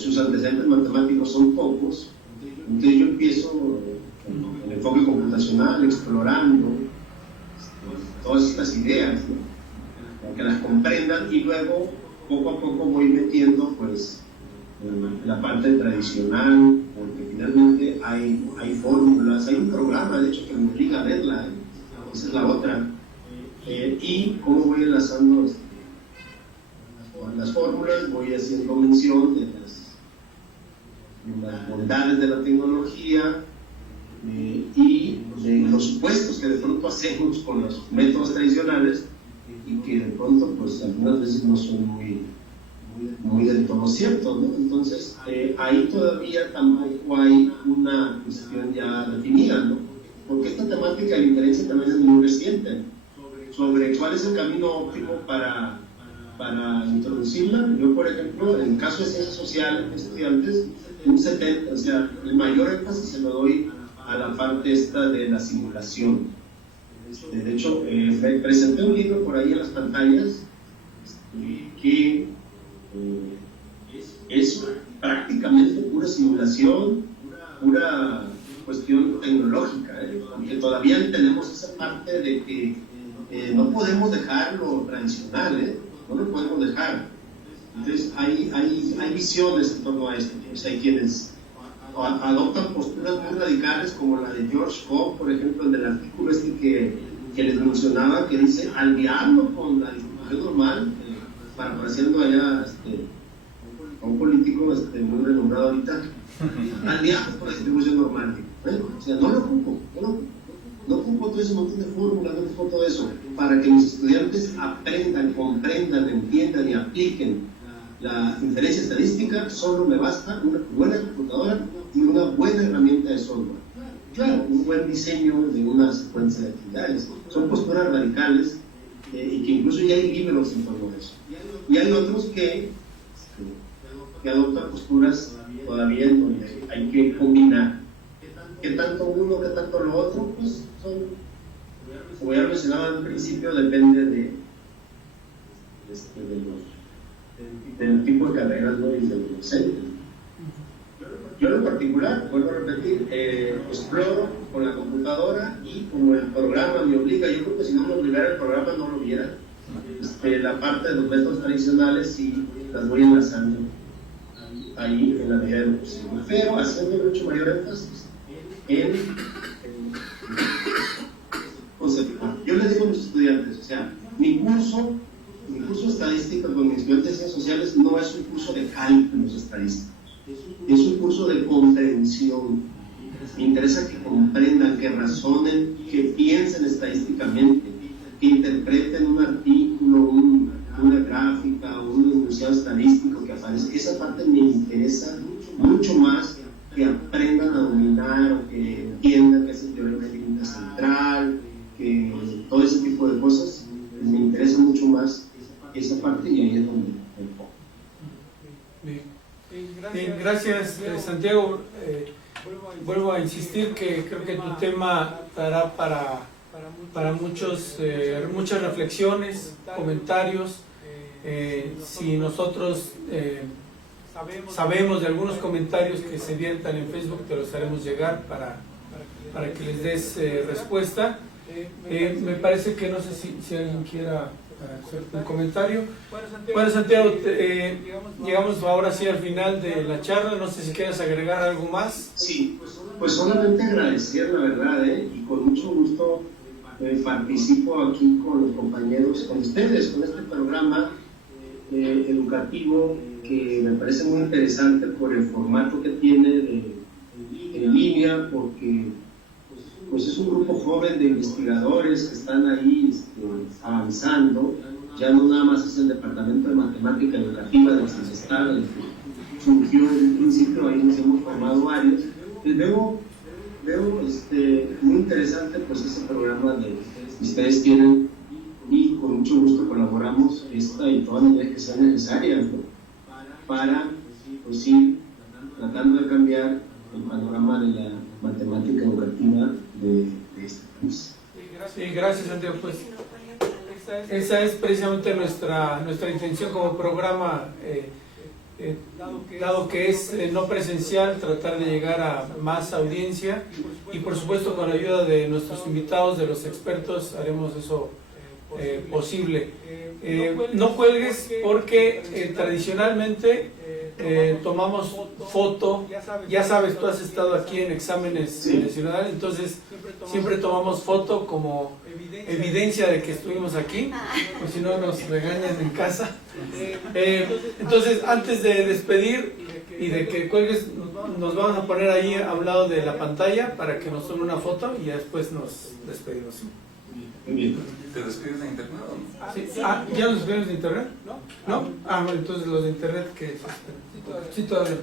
Sus antecedentes matemáticos son pocos, entonces yo empiezo con el enfoque computacional, explorando todas estas ideas, ¿no? Para que las comprendan, y luego poco a poco voy metiendo pues la parte tradicional, porque finalmente hay fórmulas, hay un programa de hecho que me obliga a verla, esa es la otra, y cómo voy enlazando las fórmulas, voy haciendo mención de las bondades de la tecnología y de los supuestos que de pronto hacemos con los métodos tradicionales, y que de pronto pues algunas veces no son muy muy del todo cierto, ¿no? Entonces, ahí todavía tampoco hay una cuestión ya definida, ¿no? Porque esta temática de la injerencia también es muy reciente, sobre cuál es el camino óptimo para introducirla. Yo, por ejemplo, en el caso de ciencias sociales, estudiantes, un 70, o sea, el mayor énfasis se lo doy a la parte esta de la simulación. De hecho, presenté un libro por ahí en las pantallas que es prácticamente pura simulación, pura cuestión tecnológica, aunque todavía tenemos esa parte de que no podemos dejar lo tradicional, no lo podemos dejar. Entonces hay visiones en torno a esto. O sea, hay quienes adoptan posturas muy radicales, como la de George Cobb, por ejemplo, en el artículo que les mencionaba, que dice: al diablo con la distribución normal, parafraseando allá a un político muy renombrado ahorita, al diablo con la distribución normal. O sea, no lo ocupo todo ese montón de fórmulas, no ocupo todo eso, para que los estudiantes aprendan, comprendan, entiendan y apliquen la inferencia estadística. Solo me basta una buena computadora y una buena herramienta de software. Claro, un buen diseño de una secuencia de actividades. Son posturas radicales y que incluso ya hay libros en torno a eso. Y hay otros que adoptan posturas todavía en donde hay que combinar. ¿Qué tanto uno, qué tanto lo otro? Pues son, como ya mencionaba al principio, depende del tipo de carreras, ¿no? Y del docente. Yo en particular, vuelvo a repetir, exploro con la computadora, y como el programa me obliga, yo creo que si no me obligara el programa no lo viera, la parte de los métodos tradicionales y las voy enlazando ahí en la medida de lo posible, pero haciendo mucho mayor énfasis en conceptual. Yo les digo a mis estudiantes, o sea, mi curso estadístico con mis estudiantes de ciencias sociales no es un curso de cálculos estadísticos, es un curso de comprensión. Me interesa que comprendan, que razonen, que piensen estadísticamente, que interpreten un artículo, una gráfica o un enunciado estadístico que aparece. Esa parte me interesa mucho más que aprendan a dominar o que entiendan que es el teorema de límite central, que todo ese tipo de cosas. Me interesa mucho más esa parte, y ahí es donde me enfoco. Bien, gracias, Santiago. Vuelvo a insistir que creo que tu tema dará para muchas reflexiones, comentarios. Si nosotros sabemos de algunos comentarios que se viertan en Facebook, te los haremos llegar para que les des respuesta. Me parece que no sé si alguien quiera hacer un comentario. Bueno, Santiago, llegamos ahora sí al final de la charla. No sé si quieres agregar algo más. Sí, pues solamente agradecer, la verdad, y con mucho gusto participo aquí con los compañeros, con ustedes, con este programa educativo, que me parece muy interesante por el formato que tiene en línea, porque pues es un grupo joven de investigadores que están ahí avanzando. Ya no nada más es el Departamento de Matemática Educativa de la CESTAD, que surgió desde un principio, ahí nos hemos formado varios. Veo muy interesante pues ese programa que ustedes tienen, y con mucho gusto colaboramos esta y todas las medidas que sean necesarias, ¿no? Para pues ir tratando de cambiar el panorama de la matemática educativa de este país. Sí, gracias, Santiago. Pues esa es precisamente nuestra intención como programa, dado que es no presencial, tratar de llegar a más audiencia, y por supuesto con la ayuda de nuestros invitados, de los expertos, haremos eso posible. No cuelgues, porque tradicionalmente tomamos foto. Ya sabes, tú has estado aquí en exámenes ciudadanos, entonces siempre tomamos foto como evidencia de que estuvimos aquí, pues si no nos regañan en casa. Entonces, antes de despedir y de que cuelgues, nos vamos a poner ahí a un lado de la pantalla para que nos tome una foto, y ya después nos despedimos. Muy bien. ¿Te despides de internet o no? Sí. Ah, ¿ya los vemos de internet? ¿No? Ah, bueno, entonces los de internet que sí, todavía.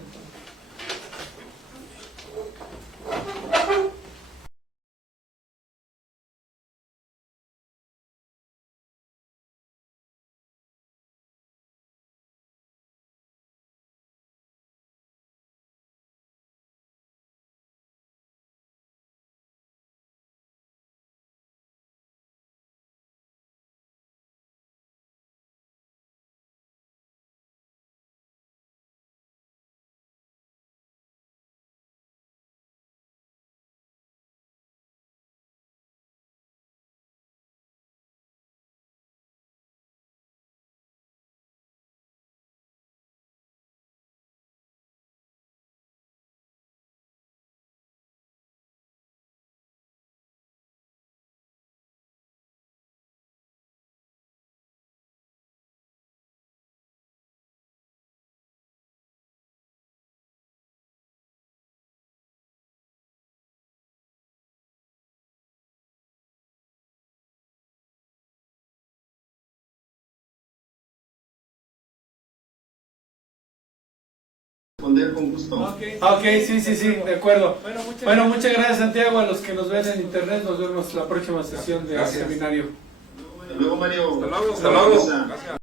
Responder con gusto. Ok, sí, de acuerdo. Bueno, muchas gracias, Santiago. A los que nos ven en internet, nos vemos la próxima sesión del Gracias. seminario. Hasta luego, Mario. Hasta luego. Hasta luego.